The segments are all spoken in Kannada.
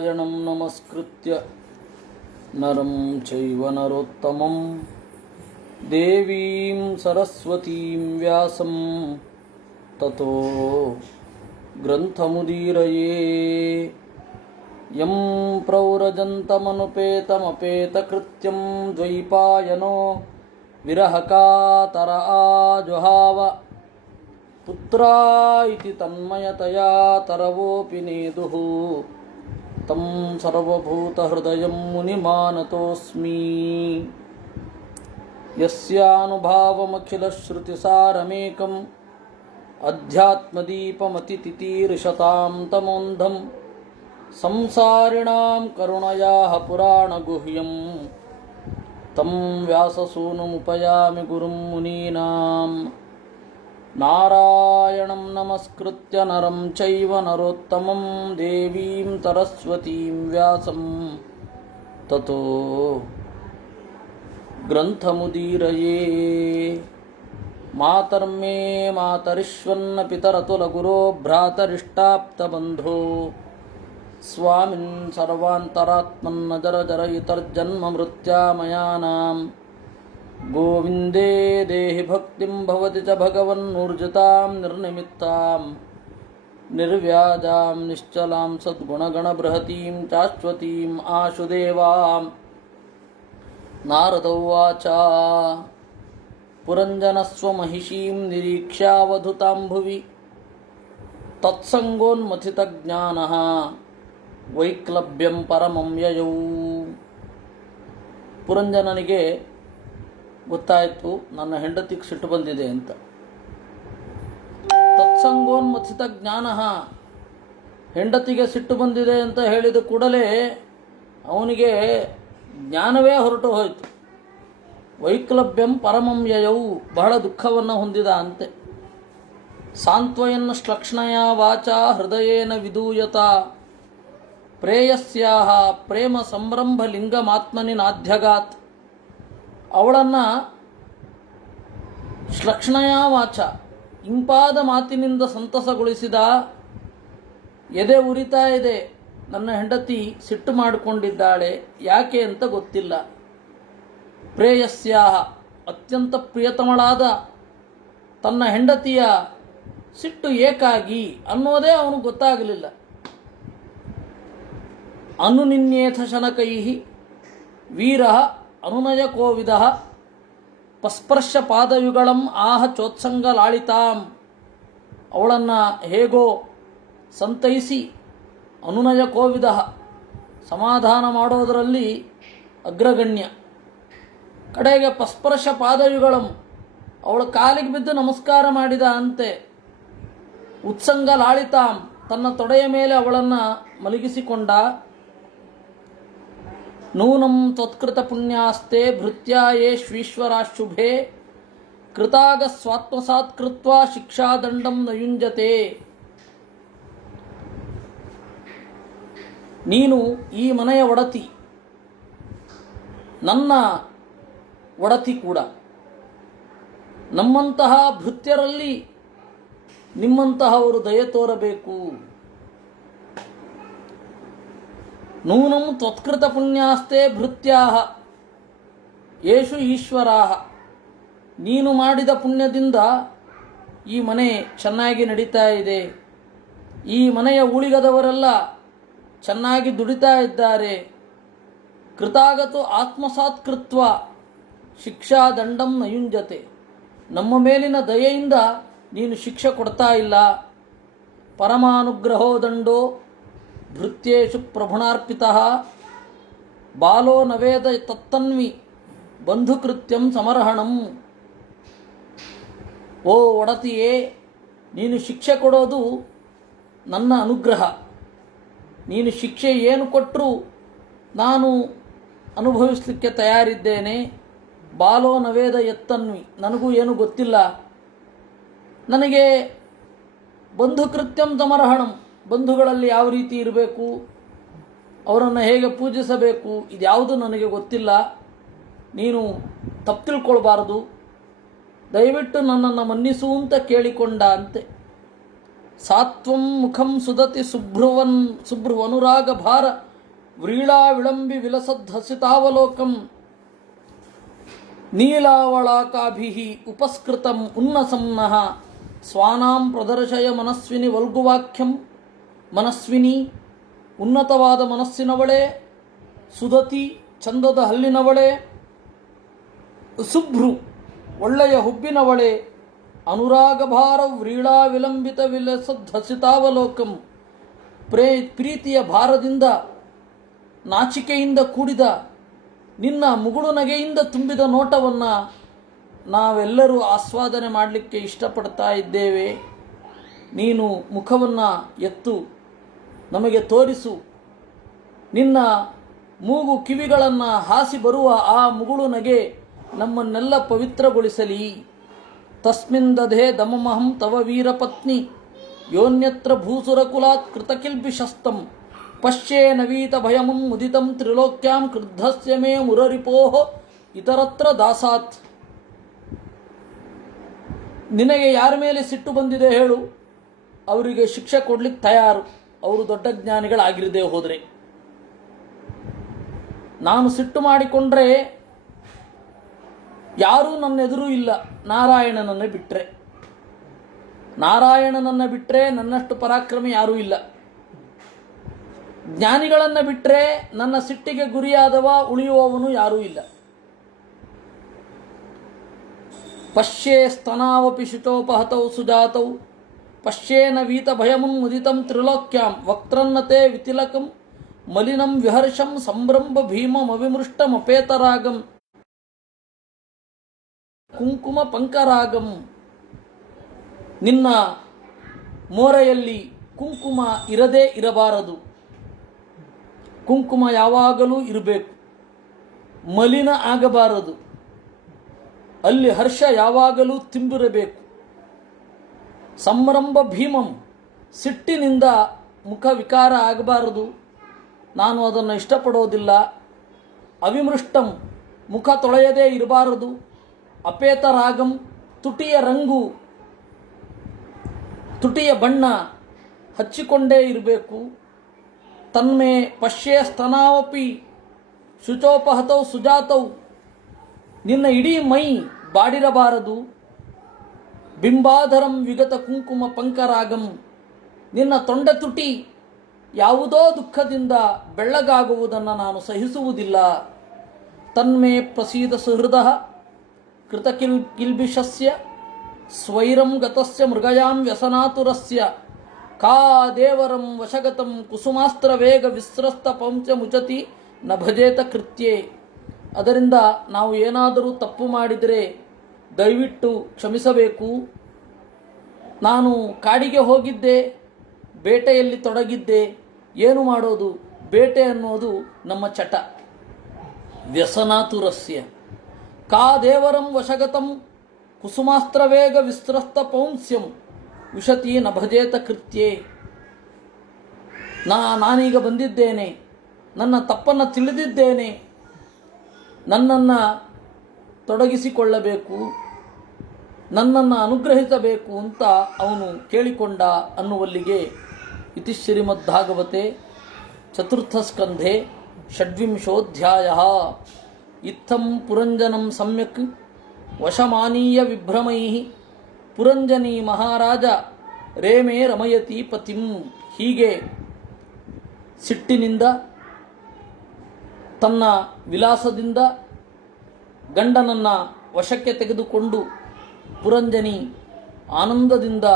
नारायणं नमस्कृत्य नरं चैव नरोत्तमं देवीं सरस्वतीं व्यासं ततो ग्रन्थमुदीरये यं प्रव्रजन्तमनुपेतमपेतकृत्यं द्वैपायनो विरहकातर आजुहाव पुत्रा इति तन्मयतया तरवोऽपि नेदुः तं सर्वभूतहृदयं मुनिमानतोऽस्मि यस्यानुभावमखिलश्रुतिसारमेकम् अध्यात्मदीपमतितितीर्षतां तमोन्धं संसारिणां करुणयाः पुराणगुह्यं तं व्याससूनुमुपयामि गुरुं मुनीनां नारायणं नमस्कृत्य नरं चैव नरोत्तमं देवीं सरस्वतीं व्यासं ततो ग्रन्थमुदीरये मातर्मे मातरिष्वन्न पितरतुलगुरो भ्रातरिष्टाप्तबन्धो स्वामिन् सर्वान्तरात्मन्न जरजरयितर्जन्ममृत्यामयानां गोविन्दे देहि भक्तिं भवति च भगवन्नूर्जितां निर्निमित्तां निर्व्याजां निश्चलां सद्गुणगणबृहतीं शाश्वतीम् आशुदेवां नारद उवाच पुरञ्जनस्वमहिषीं निरीक्ष्यावधुतां भुवि तत्सङ्गोन्मथितज्ञानः वैक्लभ्यं परमं ययौ. ಪುರಂಜನನಿಗೆ ಗೊತ್ತಾಯಿತು ನನ್ನ ಹೆಂಡತಿಗೆ ಸಿಟ್ಟು ಬಂದಿದೆ ಅಂತ. ತತ್ಸಂಗೋನ್ಮಥಿತ ಜ್ಞಾನ, ಹೆಂಡತಿಗೆ ಸಿಟ್ಟು ಬಂದಿದೆ ಅಂತ ಹೇಳಿದ ಕೂಡಲೇ ಅವನಿಗೆ ಜ್ಞಾನವೇ ಹೊರಟು ಹೋಯಿತು. ವೈಕ್ಲಭ್ಯಂ ಪರಮಂ ಯಯೌ, ಬಹಳ ದುಃಖವನ್ನು ಹೊಂದಿದ ಅಂತೆ. ಸಾಂತ್ವಯನ್ನ ಶ್ಲಕ್ಷ್ಣಯ ವಾಚ ಹೃದಯೇನ ವಿದೂಯತ ಪ್ರೇಯಸ್ಯಾಹ ಪ್ರೇಮ ಸಂರಂಭ ಲಿಂಗಮಾತ್ಮನಿ ನಾಧ್ಯಗಾತ್. ಅವಳನ್ನು ಶ್ಲಕ್ಷ್ಣಯ ವಾಚ, ಇಂಪಾದ ಮಾತಿನಿಂದ ಸಂತಸಗೊಳಿಸಿದ. ಎದೆ ಉರಿತಾ ಇದೆ, ನನ್ನ ಹೆಂಡತಿ ಸಿಟ್ಟು ಮಾಡಿಕೊಂಡಿದ್ದಾಳೆ, ಯಾಕೆ ಅಂತ ಗೊತ್ತಿಲ್ಲ. ಪ್ರೇಯಸ್ಯಾಹ, ಅತ್ಯಂತ ಪ್ರಿಯತಮಳಾದ ತನ್ನ ಹೆಂಡತಿಯ ಸಿಟ್ಟು ಏಕಾಗಿ ಅನ್ನೋದೇ ಅವನಿಗೆ ಗೊತ್ತಾಗಲಿಲ್ಲ. ಅನುನಿನ್ಯೇಥ ಶನಕೈ ವೀರ ಅನುನಯ ಕೋವಿದ ಪಸ್ಪರ್ಶ ಪಾದಯುಗಳಂ ಆಹ ಚೋತ್ಸಂಗ ಲಾಳಿತಾಂ. ಅವಳನ್ನು ಹೇಗೋ ಸಂತೈಸಿ ಅನುನಯ ಕೋವಿದ, ಸಮಾಧಾನ ಮಾಡೋದರಲ್ಲಿ ಅಗ್ರಗಣ್ಯ. ಕಡೆಗೆ ಪಸ್ಪರ್ಶ ಪಾದಯುಗಳಂ, ಅವಳ ಕಾಲಿಗೆ ಬಿದ್ದು ನಮಸ್ಕಾರ ಮಾಡಿದ ಅಂತೆ. ಉತ್ಸಂಗ ಲಾಳಿತಾಂ, ತನ್ನ ತೊಡೆಯ ಮೇಲೆ ಅವಳನ್ನು ಮಲಗಿಸಿಕೊಂಡ. ನೂನಂ ತ್ವತ್ಕೃತ ಪುಣ್ಯಾಸ್ತೆ ಭೃತ್ಯಾಯೇಶ್ವೀಶ್ವರಾಶುಭೆ ಕೃತಾಗ ಸ್ವಾತ್ಮಸಾತ್ ಕೃತ್ವ ಶಿಕ್ಷಾದಂಡಂ ನಯುಂಜತೆ. ನೀನು ಈ ಮನೆಯ ಒಡತಿ, ನನ್ನ ಒಡತಿ ಕೂಡ. ನಮ್ಮಂತಹ ಭೃತ್ಯರಲ್ಲಿ ನಿಮ್ಮಂತಹವರು ದಯೆ ತೋರಬೇಕು. ನೂನಂ ತ್ವತ್ಕೃತ ಪುಣ್ಯಾಸ್ತೆ ಭೃತ್ಯಾಹ ಯೇಷು ಈಶ್ವರಾಹ. ನೀನು ಮಾಡಿದ ಪುಣ್ಯದಿಂದ ಈ ಮನೆ ಚೆನ್ನಾಗಿ ನಡೀತಾ ಇದೆ. ಈ ಮನೆಯ ಉಳಿಗದವರೆಲ್ಲ ಚೆನ್ನಾಗಿ ದುಡಿತಾ ಇದ್ದಾರೆ. ಕೃತಾಗತು ಆತ್ಮಸಾತ್ ಕೃತ್ವ ಶಿಕ್ಷಾ ದಂಡಂ ನಯುಂಜತೆ. ನಮ್ಮ ಮೇಲಿನ ದಯೆಯಿಂದ ನೀನು ಶಿಕ್ಷೆ ಕೊಡ್ತಾ ಇಲ್ಲ. ಪರಮಾನುಗ್ರಹೋ ದಂಡೋ ಭೃತ್ಯೇಷು ಪ್ರಭುಣಾರ್ಪಿತಃ ಬಾಲೋ ನವೇದ ತತ್ತನ್ವಿ ಬಂಧುಕೃತ್ಯಂ ಸಮರ್ಹಣಂ. ಓ ಒಡತಿಯೇ, ನೀನು ಶಿಕ್ಷೆ ಕೊಡೋದು ನನ್ನ ಅನುಗ್ರಹ. ನೀನು ಶಿಕ್ಷೆ ಏನು ಕೊಟ್ಟರೂ ನಾನು ಅನುಭವಿಸಲಿಕ್ಕೆ ತಯಾರಿದ್ದೇನೆ. ಬಾಲೋ ನವೇದ ಎತ್ತನ್ವಿ, ನನಗೂ ಏನು ಗೊತ್ತಿಲ್ಲ. ನನಗೆ ಬಂಧುಕೃತ್ಯಂ ಸಮರ್ಹಣಂ, ಬಂಧುಗಳಲ್ಲಿ ಯಾವ ರೀತಿ ಇರಬೇಕು, ಅವರನ್ನು ಹೇಗೆ ಪೂಜಿಸಬೇಕು, ಇದ್ಯಾವುದು ನನಗೆ ಗೊತ್ತಿಲ್ಲ. ನೀನು ತಪ್ಪು ತಿಳ್ಕೊಳ್ಬಾರದು, ದಯವಿಟ್ಟು ನನ್ನನ್ನು ಮನ್ನಿಸು ಅಂತ ಕೇಳಿಕೊಂಡ ಅಂತೆ. ಸಾತ್ವಂ ಮುಖಂ ಸುದತಿ ಶುಭ್ರುವನುರಾಗ ಭಾರ ವ್ರೀಳಾ ವಿಳಂಬಿ ವಿಲಸದ್ಹಸಿತಾವಲೋಕಂ ನೀಲಾವಳಾಕಾಭಿಃ ಉಪಸ್ಕೃತಂ ಉನ್ನಸಂನಃ ಸ್ವಾನಾಂ ಪ್ರದರ್ಶಯ ಮನಸ್ವಿನಿ ವಲ್ಗುವಾಕ್ಯಂ. ಮನಸ್ವಿನಿ ಉನ್ನತವಾದ ಮನಸ್ಸಿನವಳೇ, ಸುದತಿ ಚಂದದ ಹಲ್ಲಿನವಳೇ, ಸುಭ್ರು ಒಳ್ಳೆಯ ಹುಬ್ಬಿನವಳೇ, ಅನುರಾಗಭಾರ ವ್ರೀಳಾ ವಿಲಂಬಿತ ವಿಲಸದ್ಹಸಿತಾವಲೋಕಂ ಪ್ರೀತಿಯ ಭಾರದಿಂದ ನಾಚಿಕೆಯಿಂದ ಕೂಡಿದ ನಿನ್ನ ಮುಗುಳು ನಗೆಯಿಂದ ತುಂಬಿದ ನೋಟವನ್ನು ನಾವೆಲ್ಲರೂ ಆಸ್ವಾದನೆ ಮಾಡಲಿಕ್ಕೆ ಇಷ್ಟಪಡ್ತಾ ಇದ್ದೇವೆ. ನೀನು ಮುಖವನ್ನು ಎತ್ತು ನಮಗೆ ತೋರಿಸು. ನಿನ್ನ ಮೂಗು ಕಿವಿಗಳನ್ನು ಹಾಸಿ ಬರುವ ಆ ಮುಗುಳು ನಗೆ ನಮ್ಮನ್ನೆಲ್ಲ ಪವಿತ್ರಗೊಳಿಸಲಿ. ತಸ್ಮಿನ್ ದಧೆ ದಮಮಹಂ ತವ ವೀರಪತ್ನಿ ಯೋನ್ಯತ್ರ ಭೂಸುರಕುಲಾತ್ ಕೃತಕಿಲ್ಬಿಷಸ್ತಂ ಪಶ್ಯೇ ನವೀತ ಭಯಮಂ ಮುದಿತಂ ತ್ರಿಲೋಕ್ಯಾಂ ಕ್ರುದ್ಧಸ್ಯ ಮೇ ಮುರರಿಪೋಃ ಇತರತ್ರ ದಾಸಾತ್. ನಿನಗೆ ಯಾರ ಮೇಲೆ ಸಿಟ್ಟು ಬಂದಿದೆ ಹೇಳು, ಅವರಿಗೆ ಶಿಕ್ಷೆ ಕೊಡ್ಲಿಕ್ಕೆ ತಯಾರು, ಅವರು ದೊಡ್ಡ ಜ್ಞಾನಿಗಳಾಗಿರದೆ ಹೋದರೆ. ನಾನು ಸಿಟ್ಟು ಮಾಡಿಕೊಂಡ್ರೆ ಯಾರೂ ನನ್ನೆದುರೂ ಇಲ್ಲ, ನಾರಾಯಣನನ್ನು ಬಿಟ್ಟರೆ. ನಾರಾಯಣನನ್ನು ಬಿಟ್ಟರೆ ನನ್ನಷ್ಟು ಪರಾಕ್ರಮಿ ಯಾರೂ ಇಲ್ಲ. ಜ್ಞಾನಿಗಳನ್ನು ಬಿಟ್ಟರೆ ನನ್ನ ಸಿಟ್ಟಿಗೆ ಗುರಿಯಾದವ ಉಳಿಯುವವನು ಯಾರೂ ಇಲ್ಲ. ಪಶ್ಯೇ ಸ್ತನಾವಪಿ ಶುಚೋಪಹತೌ ಸುಜಾತೌ ಪಶ್ಯೇನ ವೀತ ಭಯಮುನ್ ಮುದಿತಂ ತ್ರಿಲೋಕ್ಯಾಂ ವಕ್ತ್ರನ್ನತೆ ವಿತಿಲಕಂ ಮಲಿನಂ ವಿಹರ್ಷಂ ಸಂಭ್ರಂಭ ಭೀಮಮವಿಮೃಷ್ಟಮಪೇತರಾಗಂ ಕುಂಕುಮ ಪಂಕರಾಗಂ. ನಿನ್ನ ಮೋರೆಯಲ್ಲಿ ಕುಂಕುಮ ಇರದೇ ಇರಬಾರದು. ಕುಂಕುಮ ಯಾವಾಗಲೂ ಇರಬೇಕು, ಮಲಿನ ಆಗಬಾರದು. ಅಲ್ಲಿ ಹರ್ಷ ಯಾವಾಗಲೂ ತುಂಬಿರಬೇಕು. ಸಂಭ್ರಂಭ ಭೀಮಂ, ಸಿಟ್ಟಿನಿಂದ ಮುಖ ವಿಕಾರ ಆಗಬಾರದು, ನಾನು ಅದನ್ನು ಇಷ್ಟಪಡೋದಿಲ್ಲ. ಅವಿಮೃಷ್ಟಂ, ಮುಖ ತೊಳೆಯದೇ ಇರಬಾರದು. ಅಪೇತರಾಗಂ, ತುಟಿಯ ರಂಗು, ತುಟಿಯ ಬಣ್ಣ ಹಚ್ಚಿಕೊಂಡೇ ಇರಬೇಕು. ತನ್ಮೇ ಪಶ್ಯೇ ಸ್ತನಾವಪಿ ಶುಚೋಪಹತೌ ಸುಜಾತೌ, ನಿನ್ನ ಇಡೀ ಮೈ ಬಾಡಿರಬಾರದು. ಬಿಂಬಾಧರಂ ವಿಗತ ಕುಂಕುಮ ಪಂಕರಾಗಂ, ನಿನ್ನ ತೊಂಡೆ ತುಟಿ ಯಾವುದೋ ದುಃಖದಿಂದ ಬೆಳ್ಳಗಾಗುವುದನ್ನು ನಾನು ಸಹಿಸುವುದಿಲ್ಲ. ತನ್ಮೇ ಪ್ರಸೀದ ಸುಹೃದಃ ಕೃತಕಿಲ್ಬಿಷಸ್ಯ ಸ್ವೈರಂ ಗತಸ್ಯ ಮೃಗಯಾಂ ವ್ಯಸನಾತುರಸ್ಯ ಕಾ ದೇವರಂ ವಶಗತಂ ಕುಸುಮಾಸ್ತ್ರ ವೇಗ ವಿಸ್ರಸ್ತ ಪಂಚ ಮುಚತಿ ನ ಭಜೇತ ಕೃತ್ಯೆ. ಅದರಿಂದ ನಾವು ಏನಾದರೂ ತಪ್ಪು ಮಾಡಿದರೆ ದಯವಿಟ್ಟು ಕ್ಷಮಿಸಬೇಕು. ನಾನು ಕಾಡಿಗೆ ಹೋಗಿದ್ದೆ, ಬೇಟೆಯಲ್ಲಿ ತೊಡಗಿದ್ದೆ. ಏನು ಮಾಡೋದು, ಬೇಟೆ ಅನ್ನೋದು ನಮ್ಮ ಚಟ. ವ್ಯಸನಾತುರಸ್ಯ ಕಾ ದೇವರಂ ವಶಗತಂ ಕುಸುಮಾಸ್ತ್ರ ವೇಗ ವಿಸ್ರಸ್ತ ಪೌಂಸ್ಯಂ ವಿಶತಿ ನ ಭಜೇತ ಕೃತ್ಯೆ. ನಾನೀಗ ಬಂದಿದ್ದೇನೆ, ನನ್ನ ತಪ್ಪನ್ನು ತಿಳಿದಿದ್ದೇನೆ, ನನ್ನನ್ನು ತೊಡಗಿಸಿಕೊಳ್ಳಬೇಕು, ನನ್ನನ್ನು ಅನುಗ್ರಹಿಸಬೇಕು ಅಂತ ಅವನು ಕೇಳಿಕೊಂಡ ಅನ್ನುವಲ್ಲಿಗೆ ಇತಿ ಶ್ರೀಮದ್ಭಾಗವತೆ ಚತುರ್ಥಸ್ಕಂಧೆ ಷಡ್ವಿಂಶೋಧ್ಯಾಯಃ. ಇತ್ತಂ ಪುರಂಜನಂ ಸಮ್ಯಕ್ ವಶಮಾನೀಯ ವಿಭ್ರಮೈಃ ಪುರಂಜನಿ ಮಹಾರಾಜ ರೇಮೇ ರಮಯತಿ ಪತಿಂ. ಹೀಗೆ ಸಿಟ್ಟಿನಿಂದ, ತನ್ನ ವಿಲಾಸದಿಂದ ಗಂಡನನ್ನು ವಶಕ್ಕೆ ತೆಗೆದುಕೊಂಡು ಪುರಂಜನಿ ಆನಂದದಿಂದ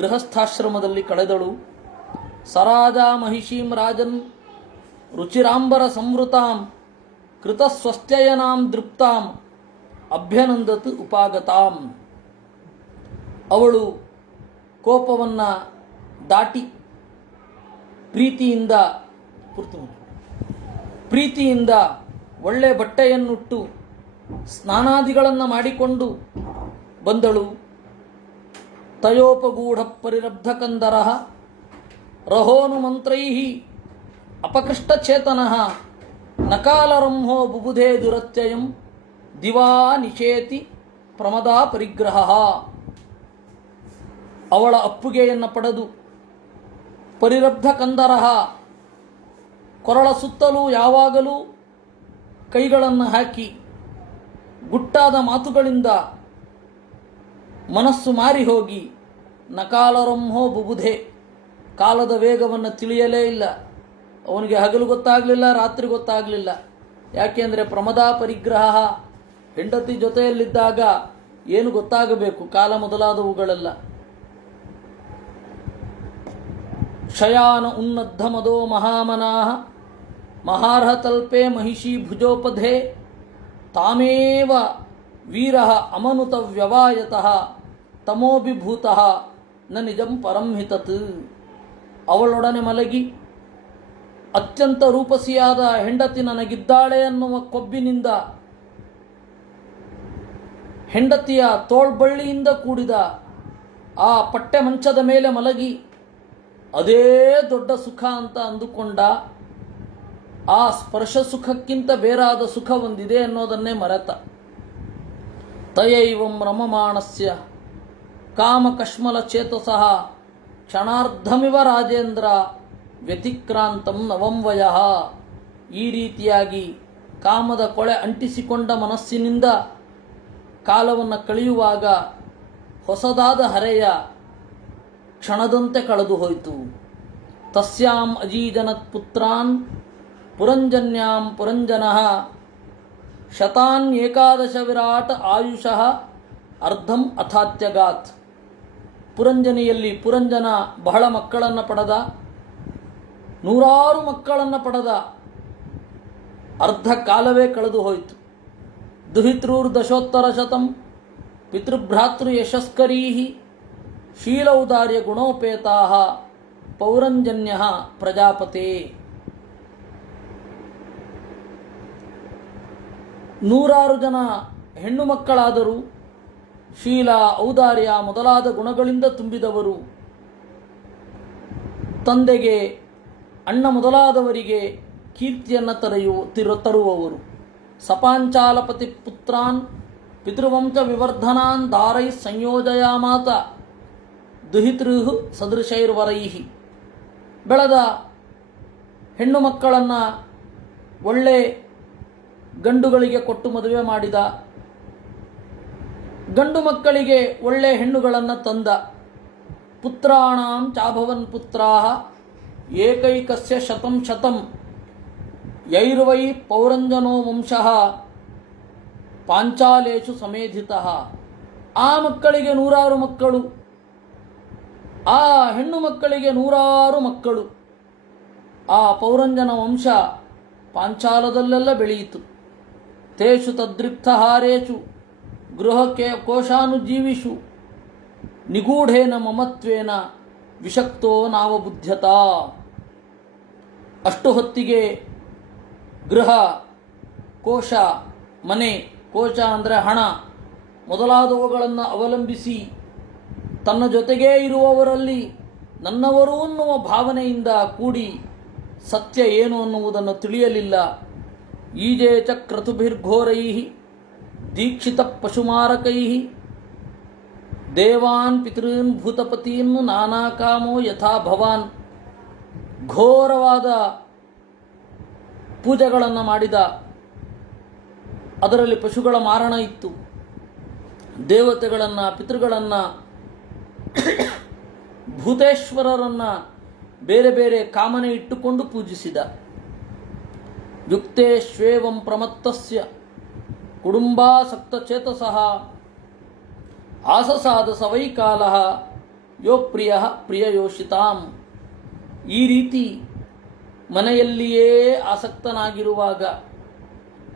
ಗೃಹಸ್ಥಾಶ್ರಮದಲ್ಲಿ ಕಳೆದಳು. ಸರಾಜ ಮಹಿಷೀಂ ರಾಜನ್ ರುಚಿರಾಂಬರ ಸಂವೃತಾಂ ಕೃತಸ್ವಸ್ತ್ಯಯನಾಂ ದೃಪ್ತಾಂ ಅಭ್ಯನಂದತ್ ಉಪಾಗತಾಂ. ಅವಳು ಕೋಪವನ್ನು ದಾಟಿ ಪ್ರೀತಿಯಿಂದ ಒಳ್ಳೆ ಬಟ್ಟೆಯನ್ನುಟ್ಟು ಸ್ನಾನಾದಿಗಳನ್ನು ಮಾಡಿಕೊಂಡು ಬಂದಳು. ತಯೋಪಗೂಢ ಪರಿರಬ್ಧಕಂದರಃ ರಹೋನುಮಂತ್ರೈಃ ಅಪಕೃಷ್ಟಚೇತನಃ ನಕಾಲರಂಹೋ ಬುಬುಧೇ ದುರತ್ಯಯಂ ದಿವಾ ನಿಷೇತಿ ಪ್ರಮದಾ ಪರಿಗ್ರಹಃ. ಅವಳ ಅಪ್ಪುಗೆಯನ್ನು ಪಡೆದು ಪರಿರಬ್ಧ ಕಂದರಃ, ಕೊರಳ ಸುತ್ತಲೂ ಯಾವಾಗಲೂ ಕೈಗಳನ್ನು ಹಾಕಿ ಗುಟ್ಟಾದ ಮಾತುಗಳಿಂದ ಮನಸ್ಸು ಮಾರಿ ಹೋಗಿ ನಕಾಲರಂಹೋ ಬುಬುಧೆ, ಕಾಲದ ವೇಗವನ್ನು ತಿಳಿಯಲೇ ಇಲ್ಲ. ಅವನಿಗೆ ಹಗಲು ಗೊತ್ತಾಗಲಿಲ್ಲ, ರಾತ್ರಿ ಗೊತ್ತಾಗಲಿಲ್ಲ. ಯಾಕೆಂದರೆ ಪ್ರಮದಾ ಪರಿಗ್ರಹ, ಹೆಂಡತಿ ಜೊತೆಯಲ್ಲಿದ್ದಾಗ ಏನು ಗೊತ್ತಾಗಬೇಕು, ಕಾಲ ಮೊದಲಾದವುಗಳೆಲ್ಲ. ಶಯಾನ ಉನ್ನದ್ಧ ಮದೋ ಮಹಾಮನಾಹ ಮಹಾರ್ಹ ತಲ್ಪೆ ಮಹಿಷಿ ಭುಜೋಪಧೆ ತಾಮೇವ ವೀರಃ ಅಮನುತ ವ್ಯವಾಯತಃ ತಮೋಭಿಭೂತಃ ನ ನಿಜಂ ಪರಂಹಿತತ್. ಅವಳೊಡನೆ ಮಲಗಿ ಅತ್ಯಂತ ರೂಪಸಿಯಾದ ಹೆಂಡತಿ ನನಗಿದ್ದಾಳೆ ಅನ್ನುವ ಕೊಬ್ಬಿನಿಂದ ಹೆಂಡತಿಯ ತೋಳ್ಬಳ್ಳಿಯಿಂದ ಕೂಡಿದ ಆ ಪಟ್ಟೆ ಮಂಚದ ಮೇಲೆ ಮಲಗಿ ಅದೇ ದೊಡ್ಡ ಸುಖ ಅಂತ ಅಂದುಕೊಂಡ. ಆ ಸ್ಪರ್ಶ ಸುಖಕ್ಕಿಂತ ಬೇರಾದ ಸುಖ ಒಂದಿದೆ ಅನ್ನೋದನ್ನೇ ಮರೆತ. ತಯೈವಂ ರಮಮಾಣಸ್ಯ ಕಾಮಕಶ್ಮಲ ಚೇತಸಃ ಕ್ಷಣಾರ್ಧಮಿವ ರಾಜೇಂದ್ರ ವ್ಯತಿಕ್ರಾಂತಂ ನವಂವಯಃ. ಈ ರೀತಿಯಾಗಿ ಕಾಮದ ಕೊಳೆ ಅಂಟಿಸಿಕೊಂಡ ಮನಸ್ಸಿನಿಂದ ಕಾಲವನ್ನು ಕಳೆಯುವಾಗ ಹೊಸದಾದ ಹರೆಯ ಕ್ಷಣದಂತೆ ಕಳೆದು ಹೋಯಿತು. ತಸ್ಯಾಂ ಅಜೀಜನತ್ ಪುತ್ರಾನ್ ಪುರಂಜನ್ಯಾಂ ಪುರಂಜನಃ ಶತಾನ್ ಏಕಾದಶ ವಿರಾಟ್ ಆಯುಷಃ ಅರ್ಧಂ ಅಥಾತ್ಯಗಾತ್. ಪುರಂಜನಿಯಲ್ಲಿ ಪುರಂಜನ ಬಹಳ ಮಕ್ಕಳನ್ನು ಪಡೆದ, 100 ಮಕ್ಕಳನ್ನು ಪಡೆದ. ಅರ್ಧ ಕಾಲವೇ ಕಳೆದು ಹೋಯಿತು. ದುಹಿತೃರ್ದಶೋತ್ತರ ಶತಂ ಪಿತೃಭ್ರಾತೃ ಯಶಸ್ಕರೀ ಶೀಲೌದಾರ್ಯ ಗುಣೋಪೇತಾ ಪೌರಂಜನ್ಯ ಪ್ರಜಾಪತೆ. 100 ಜನ ಹೆಣ್ಣು ಮಕ್ಕಳಾದರೂ ಶೀಲ, ಔದಾರ್ಯ ಮೊದಲಾದ ಗುಣಗಳಿಂದ ತುಂಬಿದವರು. ತಂದೆಗೆ, ಅಣ್ಣ ಮೊದಲಾದವರಿಗೆ ಕೀರ್ತಿಯನ್ನು ತರುವವರು. ಸಪಾಂಚಾಲಪತಿ ಪುತ್ರಾನ್ ಪಿತೃವಂಶ ವಿವರ್ಧನಾನ್ ದಾರೈ ಸಂಯೋಜಯಾಮಾತ ದುಹಿತೃ ಸದೃಶೈರ್ವರೈ. ಬೆಳೆದ ಹೆಣ್ಣು ಮಕ್ಕಳನ್ನು ಒಳ್ಳೆ ಗಂಡುಗಳಿಗೆ ಕೊಟ್ಟು ಮದುವೆ ಮಾಡಿದ. ಗಂಡು ಮಕ್ಕಳಿಗೆ ಒಳ್ಳೆ ಹೆಣ್ಣುಗಳನ್ನು ತಂದ. ಪುತ್ರಾಣಾಂ ಚಾಭವನ್ ಪುತ್ರಾಃ ಏಕೈಕಸ್ಯ ಶತಂ ಶತಂ ಯೈರ್ವೈ ಪೌರಂಜನೋ ವಂಶಃ ಪಾಂಚಾಲೇಶು ಸಮೇಧಿತಃ. ಆ ಮಕ್ಕಳಿಗೆ 100 ಮಕ್ಕಳು, ಆ ಹೆಣ್ಣು ಮಕ್ಕಳಿಗೆ 100 ಮಕ್ಕಳು. ಆ ಪೌರಂಜನ ವಂಶ ಪಾಂಚಾಲದಲ್ಲೆಲ್ಲ ಬೆಳೆಯಿತು. ತೇಷು ತದ್ರಿಕ್ತಹಾರೇಷು ಗೃಹಕ್ಕೆ ಕೋಶಾನುಜೀವಿಷು ನಿಗೂಢೇನ ಮಮತ್ವೇನ ವಿಷಕ್ತೋ ನಾವಬುದ್ಧ್ಯತ. ಅಷ್ಟು ಹೊತ್ತಿಗೆ ಗೃಹ, ಕೋಶ, ಮನೆ, ಕೋಶ ಅಂದರೆ ಹಣ ಮೊದಲಾದವುಗಳನ್ನು ಅವಲಂಬಿಸಿ ತನ್ನ ಜೊತೆಗೇ ಇರುವವರಲ್ಲಿ ನನ್ನವರು ಅನ್ನುವ ಭಾವನೆಯಿಂದ ಕೂಡಿ ಸತ್ಯ ಏನು ಅನ್ನುವುದನ್ನು ತಿಳಿಯಲಿಲ್ಲ. ಈಜೇ ಚ ಕ್ರತುಭಿರ್ಘೋರೈ ದೀಕ್ಷಿತ ಪಶುಮಾರಕೈ ದೇವಾನ್ ಪಿತॄನ್ ಭೂತಪತೀನ್ ನಾನಾ ಕಾಮೋ ಯಥಾ ಭವಾನ್. ಘೋರವಾದ ಪೂಜೆಗಳನ್ನು ಮಾಡಿದ. ಅದರಲ್ಲಿ ಪಶುಗಳ ಮಾರಣ ಇತ್ತು. ದೇವತೆಗಳನ್ನು, ಪಿತೃಗಳನ್ನು, ಭೂತೇಶ್ವರರನ್ನು ಬೇರೆ ಬೇರೆ ಕಾಮನೆ ಇಟ್ಟುಕೊಂಡು ಪೂಜಿಸಿದ. ಯುಕ್ತೇಶ್ವೇವಂ ಪ್ರಮತ್ತಸ್ಯ ಕುಟುಂಬಾಸಕ್ತಚೇತಸಃ ಆಸಸಾದ ಸವೈಕಾಲಃ ಯೋ ಪ್ರಿಯ ಪ್ರಿಯಯೋಷಿತಾಂ. ಈ ರೀತಿ ಮನೆಯಲ್ಲಿಯೇ ಆಸಕ್ತನಾಗಿರುವಾಗ,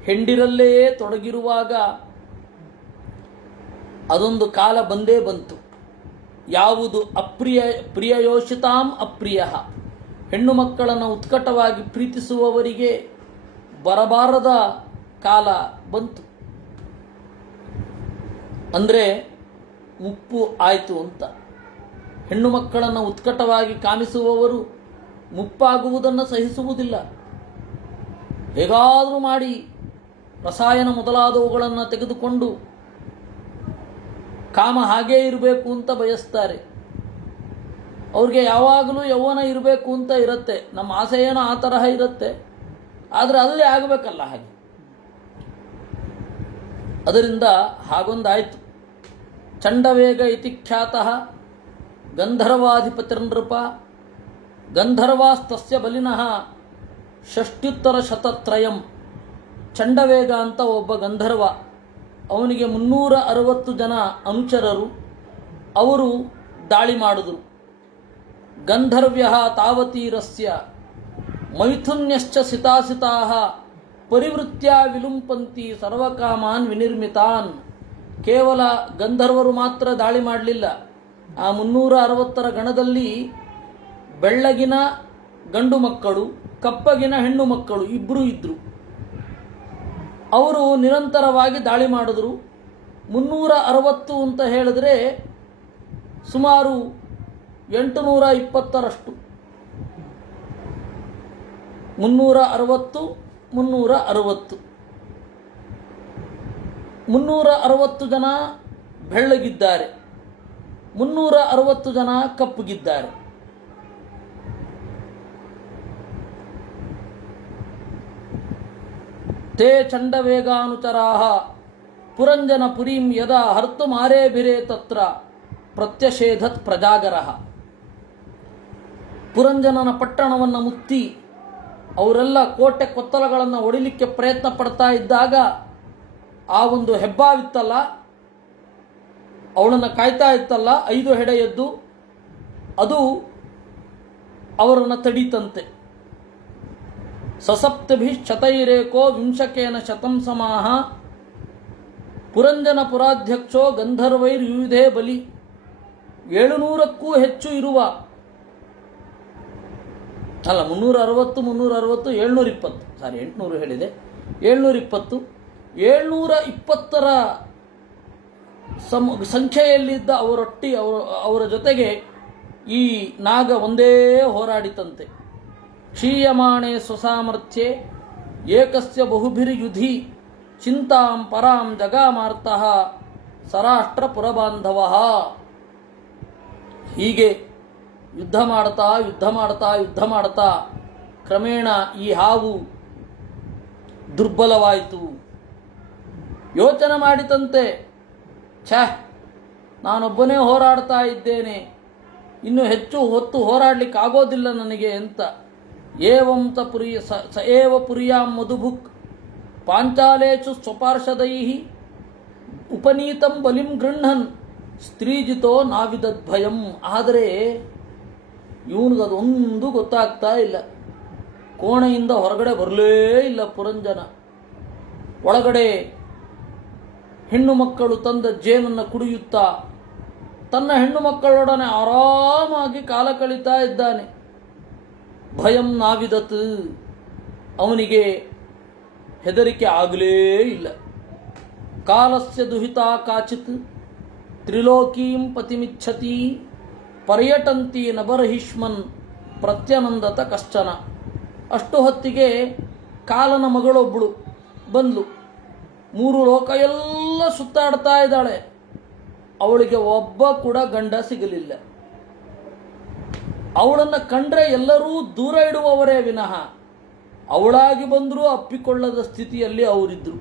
ಹೆಂಡಿರಲ್ಲೇ ತೊಡಗಿರುವಾಗ ಅದೊಂದು ಕಾಲ ಬಂದೇ ಬಂತು. ಯಾವುದು ಪ್ರಿಯಯೋಷಿತಾಂ ಅಪ್ರಿಯ, ಹೆಣ್ಣು ಮಕ್ಕಳನ್ನು ಉತ್ಕಟವಾಗಿ ಪ್ರೀತಿಸುವವರಿಗೆ ಬರಬಾರದ ಕಾಲ ಬಂತು. ಅಂದರೆ ಮುಪ್ಪು ಆಯಿತು ಅಂತ. ಹೆಣ್ಣು ಮಕ್ಕಳನ್ನು ಉತ್ಕಟವಾಗಿ ಕಾಮಿಸುವವರು ಮುಪ್ಪಾಗುವುದನ್ನು ಸಹಿಸುವುದಿಲ್ಲ. ಹೇಗಾದರೂ ಮಾಡಿ ರಸಾಯನ ಮೊದಲಾದವುಗಳನ್ನು ತೆಗೆದುಕೊಂಡು ಕಾಮ ಹಾಗೇ ಇರಬೇಕು ಅಂತ ಬಯಸ್ತಾರೆ. ಅವ್ರಿಗೆ ಯಾವಾಗಲೂ ಯೌವನ ಇರಬೇಕು ಅಂತ ಇರುತ್ತೆ, ನಮ್ಮ ಆಸೆ ಏನೋ ಆ ತರಹ ಇರುತ್ತೆ, ಆದರೆ ಅಲ್ಲಿ ಆಗಬೇಕಲ್ಲ ಹಾಗೆ. ಅದರಿಂದ ಹಾಗೊಂದಾಯಿತು. ಚಂಡವೇಗ ಇತಿ ಖ್ಯಾತಃ ಗಂಧರ್ವಾಧಿಪತಿರ್ನೃಪ ಗಂಧರ್ವಾಸ್ತಸ್ಯ ಬಲಿನಃ ಷಷ್ಟ್ಯುತ್ತರ ಶತತ್ರಯಂ. ಚಂಡವೇಗ ಅಂತ ಒಬ್ಬ ಗಂಧರ್ವ, ಅವನಿಗೆ 360 ಜನ ಅನುಚರರು, ಅವರು ದಾಳಿ ಮಾಡಿದರು. ಗಂಧರ್ವ್ಯ ತಾವತೀರಸ್ಯ ಮೈಥುನ್ಯಶ್ಚ ಸಿತಾಸಿತಾಃ ಪರಿವೃತ್ಯ ವಿಲುಂಪಂತಿ ಸರ್ವಕಾಮಾನ್ ವಿನಿರ್ಮಿತಾನ್. ಕೇವಲ ಗಂಧರ್ವರು ಮಾತ್ರ ದಾಳಿ ಮಾಡಲಿಲ್ಲ, ಆ 360 ಗಣದಲ್ಲಿ ಬೆಳ್ಳಗಿನ ಗಂಡು ಮಕ್ಕಳು, ಕಪ್ಪಗಿನ ಹೆಣ್ಣು ಮಕ್ಕಳು ಇಬ್ಬರೂ ಇದ್ದರು. ಅವರು ನಿರಂತರವಾಗಿ ದಾಳಿ ಮಾಡಿದ್ರು. 360 ಅಂತ ಹೇಳಿದ್ರೆ ಸುಮಾರು 820ರಷ್ಟು. 360 360 ಜನ ಬೆಳ್ಳಗಿದ್ದಾರೆ, 360 ಜನ ಕಪ್ಪಗಿದ್ದಾರೆ. ತೇ ಚಂಡವೇಗಾನುಚರಾಃ ಪುರಂಜನ ಪುರೀಂ ಯದಾ ಹರ್ತು ಮಾರೇಭಿರೇ ತತ್ರ ಪ್ರತ್ಯಷೇಧತ್ ಪ್ರಜಾಗರಃ. ಪುರಂಜನನ ಪಟ್ಟಣವನ್ನು ಮುತ್ತಿ ಅವರೆಲ್ಲ ಕೋಟೆ ಕೊತ್ತಲಗಳನ್ನು ಒಡಿಲಿಕ್ಕೆ ಪ್ರಯತ್ನ ಪಡ್ತಾ ಇದ್ದಾಗ ಆ ಒಂದು ಹೆಬ್ಬಾವಿತ್ತಲ್ಲ, ಅವಳನ್ನು ಕಾಯ್ತಾ ಇತ್ತಲ್ಲ 5 ಹೆಡೆಯದ್ದು, ಅದು ಅವರನ್ನು ತಡೀತಂತೆ. ಸಸಪ್ತಭಿಶ್ಚತೈರೇಕೋ ವಿಂಶಕೇನ ಶತಂ ಸಮಾಹ ಪುರಂಜನ ಪುರಾಧ್ಯಕ್ಷೋ ಗಂಧರ್ವೈರ್ಯುಧೇ ಬಲಿ. 700ಕ್ಕೂ ಹೆಚ್ಚು ಇರುವ, ಅಲ್ಲ 360 820 ಹೇಳಿದೆ, 720 720ರ ಸಂಖ್ಯೆಯಲ್ಲಿದ್ದ ಅವರ ಜೊತೆಗೆ ಈ ನಾಗ ಒಂದೇ ಹೋರಾಡಿತಂತೆ. ಕ್ಷೀಯಮಾಣೆ ಸ್ವಸಾಮರ್ಥ್ಯೆ ಏಕಸ್ಯ ಬಹುಭಿರ್ಯುಧಿ ಚಿಂತಾಂ ಪರಾಂ ಜಗಾಮಾರ್ತಃ ಸರಾಷ್ಟ್ರ ಪುರಬಾಂಧವಃ. ಹೀಗೆ ಯುದ್ಧ ಮಾಡ್ತಾ ಕ್ರಮೇಣ ಈ ಹಾವು ದುರ್ಬಲವಾಯಿತು. ಯೋಚನೆ ಮಾಡಿತಂತೆ, ನಾನೊಬ್ಬನೇ ಹೋರಾಡ್ತಾ ಇದ್ದೇನೆ, ಇನ್ನು ಹೆಚ್ಚು ಹೊತ್ತು ಹೋರಾಡಲಿಕ್ಕೆ ಆಗೋದಿಲ್ಲ ನನಗೆ ಅಂತ. ಏವಂ ಸ ಏವ ಪುರಿಯಾಂ ಮಧುಭುಕ್ ಪಾಂಚಾಲೇಚು ಸ್ವಪಾರ್ಷದೈಃ ಉಪನೀತಂ ಬಲಿಂ ಗೃಹ್ಣನ್ ಸ್ತ್ರೀಜಿತೋ ನಾವಿದದ್ಭಯಂ. ಆದರೆ ಇವನಿಗದೊಂದು ಗೊತ್ತಾಗ್ತಾ ಇಲ್ಲ. ಕೋಣೆಯಿಂದ ಹೊರಗಡೆ ಬರಲೇ ಇಲ್ಲ ಪುರಂಜನ. ಒಳಗಡೆ ಹೆಣ್ಣು ಮಕ್ಕಳು ತಂದ ಜೇನನ್ನು ಕುಡಿಯುತ್ತಾ ತನ್ನ ಹೆಣ್ಣು ಮಕ್ಕಳೊಡನೆ ಆರಾಮಾಗಿ ಕಾಲ ಕಳೀತಾ ಇದ್ದಾನೆ. ಭಯಂ ನಾವಿದತ್, ಅವನಿಗೆ ಹೆದರಿಕೆ ಆಗಲೇ ಇಲ್ಲ. ಕಾಲಸ್ಯ ದುಹಿತಾ ಕಾಚಿತ್ ತ್ರಿಲೋಕೀಂ ಪತಿಮಿಚ್ಛತಿ ಪರ್ಯಟಂತಿ ನಬರ್ಹಿಷ್ಮನ್ ಪ್ರತ್ಯನಂದತ ಕಶ್ಚನ. ಅಷ್ಟು ಹೊತ್ತಿಗೆ ಕಾಲನ ಮಗಳೊಬ್ಬಳು ಬಂದ್ಲು, 3 ಲೋಕ ಎಲ್ಲ ಸುತ್ತಾಡ್ತಾ ಇದ್ದಾಳೆ. ಅವಳಿಗೆ ಒಬ್ಬ ಕೂಡ ಗಂಡ ಸಿಗಲಿಲ್ಲ. ಅವಳನ್ನು ಕಂಡ್ರೆ ಎಲ್ಲರೂ ದೂರ ಇಡುವವರೇ ವಿನಃ ಅವಳಾಗಿ ಬಂದರೂ ಅಪ್ಪಿಕೊಳ್ಳದ ಸ್ಥಿತಿಯಲ್ಲಿ ಅವರಿದ್ದರು.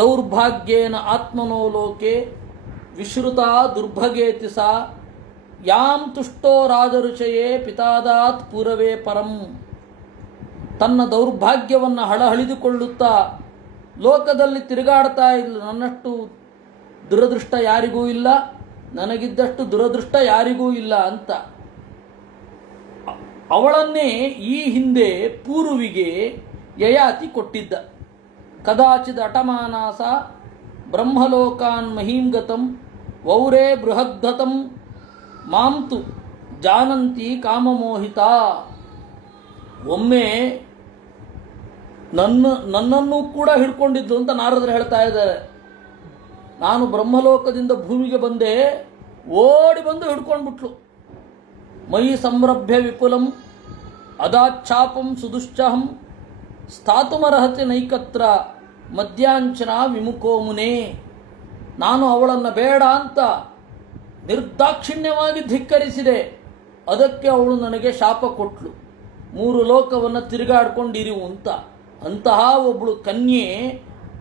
ದೌರ್ಭಾಗ್ಯೇನ ಆತ್ಮನೋ ಲೋಕೆ ವಿಶ್ರುತ ದುರ್ಭಗೇತಿ ಸಾ ಯಾಂ ತುಷ್ಟೋ ರಾಜಋಷಯೇ ಪಿತಾದಾತ್ ಪೂರವೇ ಪರಂ. ತನ್ನ ದೌರ್ಭಾಗ್ಯವನ್ನು ಹಳಹಳಿದುಕೊಳ್ಳುತ್ತಾ ಲೋಕದಲ್ಲಿ ತಿರುಗಾಡ್ತಾ ಇಲ್ಲ. ನನ್ನಷ್ಟು ದುರದೃಷ್ಟ ಯಾರಿಗೂ ಇಲ್ಲ, ನನಗಿದ್ದಷ್ಟು ದುರದೃಷ್ಟ ಯಾರಿಗೂ ಇಲ್ಲ ಅಂತ. ಅವಳನ್ನೇ ಈ ಹಿಂದೆ ಪೂರ್ವಿಗೆ ಯಯಾತಿ ಕೊಟ್ಟಿದ್ದ. ಕದಾಚಿದ್ ಅಟಮಾನಾಸ ಬ್ರಹ್ಮಲೋಕಾನ್ ಮಹೀಂಗತಂ ವೌರೇ ಬೃಹದ್ಧತಂ ಮಾಂತು ಜಾನಂತಿ ಕಾಮಮೋಹಿತ. ಒಮ್ಮೆ ನನ್ನನ್ನು ಕೂಡ ಹಿಡ್ಕೊಂಡಿದ್ದು ಅಂತ ನಾರದರು ಹೇಳ್ತಾ ಇದ್ದಾರೆ. ನಾನು ಬ್ರಹ್ಮಲೋಕದಿಂದ ಭೂಮಿಗೆ ಬಂದೆ, ಓಡಿ ಬಂದು ಹಿಡ್ಕೊಂಡ್ಬಿಟ್ಲು. ಮಯಿ ಸಂರಭ್ಯ ವಿಪುಲಂ ಅದಾಚ್ಛಾಪಂ ಸುದುಶ್ಚಹಂ ಸ್ಥಾತುಮರ್ಹತಿ ನೈಕತ್ರ ಮಧ್ಯಾಂಚನ ವಿಮುಖೋ ಮುನೇ. ನಾನು ಅವಳನ್ನು ಬೇಡ ಅಂತ ನಿರ್ದಾಕ್ಷಿಣ್ಯವಾಗಿ ಧಿಕ್ಕರಿಸಿದೆ. ಅದಕ್ಕೆ ಅವಳು ನನಗೆ ಶಾಪ ಕೊಟ್ಲು, 3 ಲೋಕವನ್ನು ತಿರುಗಾಡ್ಕೊಂಡಿರು ಅಂತ. ಅಂತಹ ಒಬ್ಬಳು ಕನ್ಯೆ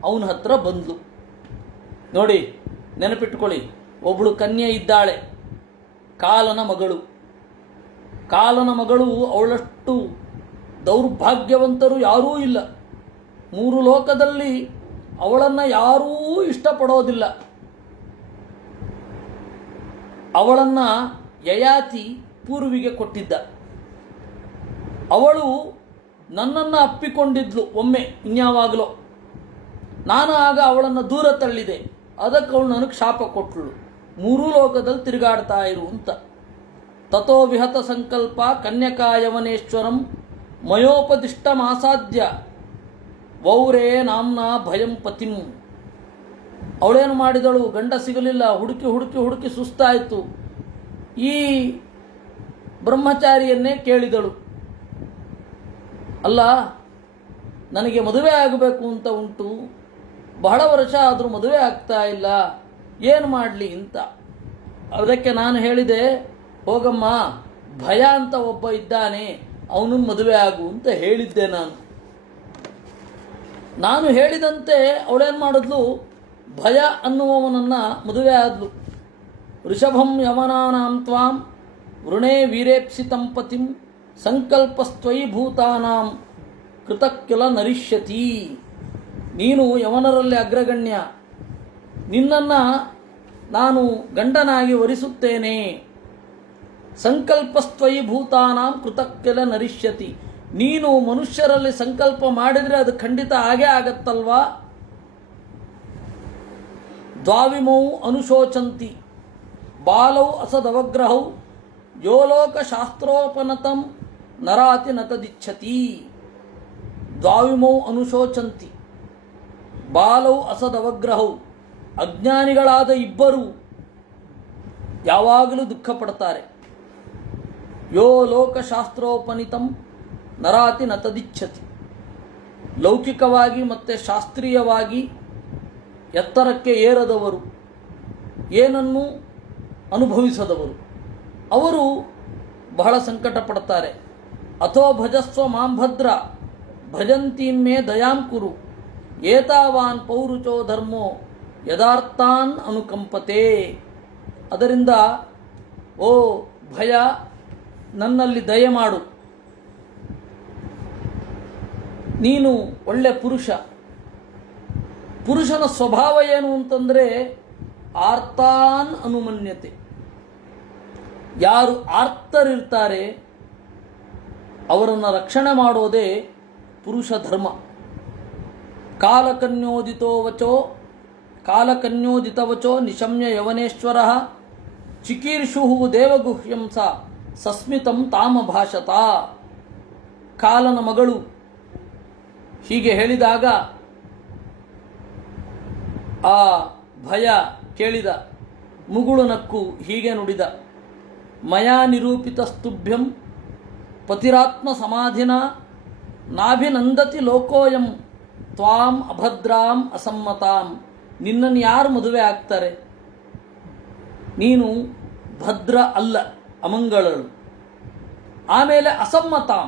ಅವನ ಹತ್ರ ಬಂದ್ಲು. ನೋಡಿ, ನೆನಪಿಟ್ಕೊಳ್ಳಿ, ಒಬ್ಬಳು ಕನ್ಯೆ ಇದ್ದಾಳೆ, ಕಾಲನ ಮಗಳು. ಕಾಲನ ಮಗಳು ಅವಳಷ್ಟು ದೌರ್ಭಾಗ್ಯವಂತರು ಯಾರೂ ಇಲ್ಲ. 3 ಲೋಕದಲ್ಲಿ ಅವಳನ್ನು ಯಾರೂ ಇಷ್ಟಪಡೋದಿಲ್ಲ. ಅವಳನ್ನು ಯಯಾತಿ ಪೂರ್ವಿಗೆ ಕೊಟ್ಟಿದ್ದ. ಅವಳು ನನ್ನನ್ನು ಅಪ್ಪಿಕೊಂಡಿದ್ಲು ಒಮ್ಮೆ, ಇನ್ಯಾವಾಗಲೋ. ನಾನು ಆಗ ಅವಳನ್ನು ದೂರ ತಳ್ಳಿದೆ. ಅದಕ್ಕೆ ಅವಳು ನನಗೆ ಶಾಪ ಕೊಟ್ಟಳು, 3 ಲೋಕದಲ್ಲಿ ತಿರುಗಾಡ್ತಾ ಇರು ಅಂತ. ತಥೋ ವಿಹತ ಸಂಕಲ್ಪ ಕನ್ಯಕಾಯವನೇಶ್ವರಂ ಮಯೋಪದಿಷ್ಟಮಾಸಾಧ್ಯ ವೌರೇ ನಾಮ್ನ ಭಯಂ ಪತಿಂ. ಅವಳೇನು ಮಾಡಿದಳು, ಗಂಡ ಸಿಗಲಿಲ್ಲ, ಹುಡುಕಿ ಹುಡುಕಿ ಹುಡುಕಿ ಸುಸ್ತಾಯಿತು. ಈ ಬ್ರಹ್ಮಚಾರಿಯನ್ನೇ ಕೇಳಿದಳು, ಅಲ್ಲ ನನಗೆ ಮದುವೆ ಆಗಬೇಕು ಅಂತ ಉಂಟು, ಬಹಳ ವರ್ಷ ಆದರೂ ಮದುವೆ ಆಗ್ತಾ ಇಲ್ಲ, ಏನು ಮಾಡಲಿ ಅಂತ. ಅದಕ್ಕೆ ನಾನು ಹೇಳಿದೆ, ಹೋಗಮ್ಮ, ಭಯ ಅಂತ ಒಬ್ಬ ಇದ್ದಾನೆ, ಅವನನ್ನು ಮದುವೆ ಆಗು ಅಂತ ಹೇಳಿದ್ದೆ ನಾನು ಹೇಳಿದಂತೆ ಅವಳೇನು ಮಾಡಿದ್ಲು, ಭಯ ಅನ್ನುವವನನ್ನು ಮದುವೆ ಆದ್ಲು. ಋಷಭಂ ಯವನಾನಾಂ ತ್ವಾಂ ವೃಣೇ ವೀರೇಪ್ಸಿತಂ ಪತಿಂ ಸಂಕಲ್ಪಸ್ತ್ವಯಿ ಭೂತಾನಾಂ ಕೃತಕ್ಕಿಲ ನರಿಷ್ಯತಿ. ನೀನು ಯವನರಲ್ಲಿ ಅಗ್ರಗಣ್ಯ, ನಿನ್ನನ್ನು ನಾನು ಗಂಡನಾಗಿ ವರಿಸುತ್ತೇನೆ. ಸಂಕಲ್ಪಸ್ತ್ವಯಿ ಭೂತಾನಾಂ ಕೃತಕ್ಕಿಲ ನರಿಷ್ಯತಿ. ನೀನು ಮನುಷ್ಯರಲ್ಲಿ ಸಂಕಲ್ಪ ಮಾಡಿದರೆ ಅದು ಖಂಡಿತ ಆಗೇ ಆಗತ್ತಲ್ವಾ. ದ್ವಾವಿಮೌ ಅನುಶೋಚಂತಿ ಬಾಲೌ ಅಸದವಗ್ರಹೌ ಯೋಲೋಕ ಶಾಸ್ತ್ರೋಪನತಂ ನರಾತಿ ನತದಿಚ್ಛತಿ. ದ್ವಾವಿಮೌ ಅನುಶೋಚಂತಿ ಬಾಲೌ ಅಸದವಗ್ರಹೌ. ಅಜ್ಞಾನಿಗಳಾದ ಇಬ್ಬರು ಯಾವಾಗಲೂ ದುಃಖ ಪಡ್ತಾರೆ. ಯೋ ಲೋಕಶಾಸ್ತ್ರೋಪನಿತಂ ನರಾತಿ ನತದಿಚ್ಛತಿ. ಲೌಕಿಕವಾಗಿ ಮತ್ತು ಶಾಸ್ತ್ರೀಯವಾಗಿ ಎತ್ತರಕ್ಕೆ ಏರದವರು, ಏನನ್ನು ಅನುಭವಿಸದವರು, ಅವರು ಬಹಳ ಸಂಕಟ ಪಡ್ತಾರೆ. ಅಥೋ ಭಜಸ್ವ ಮಾಂ ಭದ್ರ ಭಜಂತೀಮೇ ದಯಾಂ ಕುರು ಏತಾವಾನ್ ಪೌರುಚೋ ಧರ್ಮೋ ಯದಾರ್ಥಾನ್ ಅನುಕಂಪತೆ. ಅದರಿಂದ ಓ ಭಯ, ನನ್ನಲ್ಲಿ ದಯಮಾಡು, ನೀನು ಒಳ್ಳೆ ಪುರುಷ. ಪುರುಷನ ಸ್ವಭಾವ ಏನು ಅಂತಂದರೆ ಆರ್ತಾನ್ ಅನುಮನ್ಯತೆ. ಯಾರು ಆರ್ತರಿರ್ತಾರೆ ಅವರನ್ನು ರಕ್ಷಣೆ ಮಾಡೋದೇ ಪುರುಷ ಧರ್ಮ. ಕಾಲಕನ್ಯೋದಿತವಚೋ ನಿಶಮ್ಯ ಯವನೇಶ್ವರ ಚಿಕೀರ್ಷು ದೇವಗುಹ್ಯಂ ಸಸ್ಮಿತಂ ತಾಮ ಭಾಷತ. ಕಾಲನ ಮಗಳು ಹೀಗೆ ಹೇಳಿದಾಗ ಆ ಭಯ ಕೇಳಿದ, ಮುಗುಳು ನಕ್ಕು ಹೀಗೆ ನುಡಿದ, ಮಯಾ ನಿರೂಪಿತಸ್ತುಭ್ಯಂ ಪತಿರಾತ್ಮ ಸಮಾಧಿನ ನಾಭಿನಂದತಿ ಲೋಕೋಯಂ ತ್ವಾಂ ಅಭದ್ರಾಂ ಅಸಮ್ಮತಾಂ. ನಿನ್ನನ್ನು ಯಾರು ಮದುವೆ ಆಗ್ತಾರೆ? ನೀನು ಭದ್ರ ಅಲ್ಲ, ಅಮಂಗಳಳು. ಆಮೇಲೆ ಅಸಮ್ಮತಾಂ,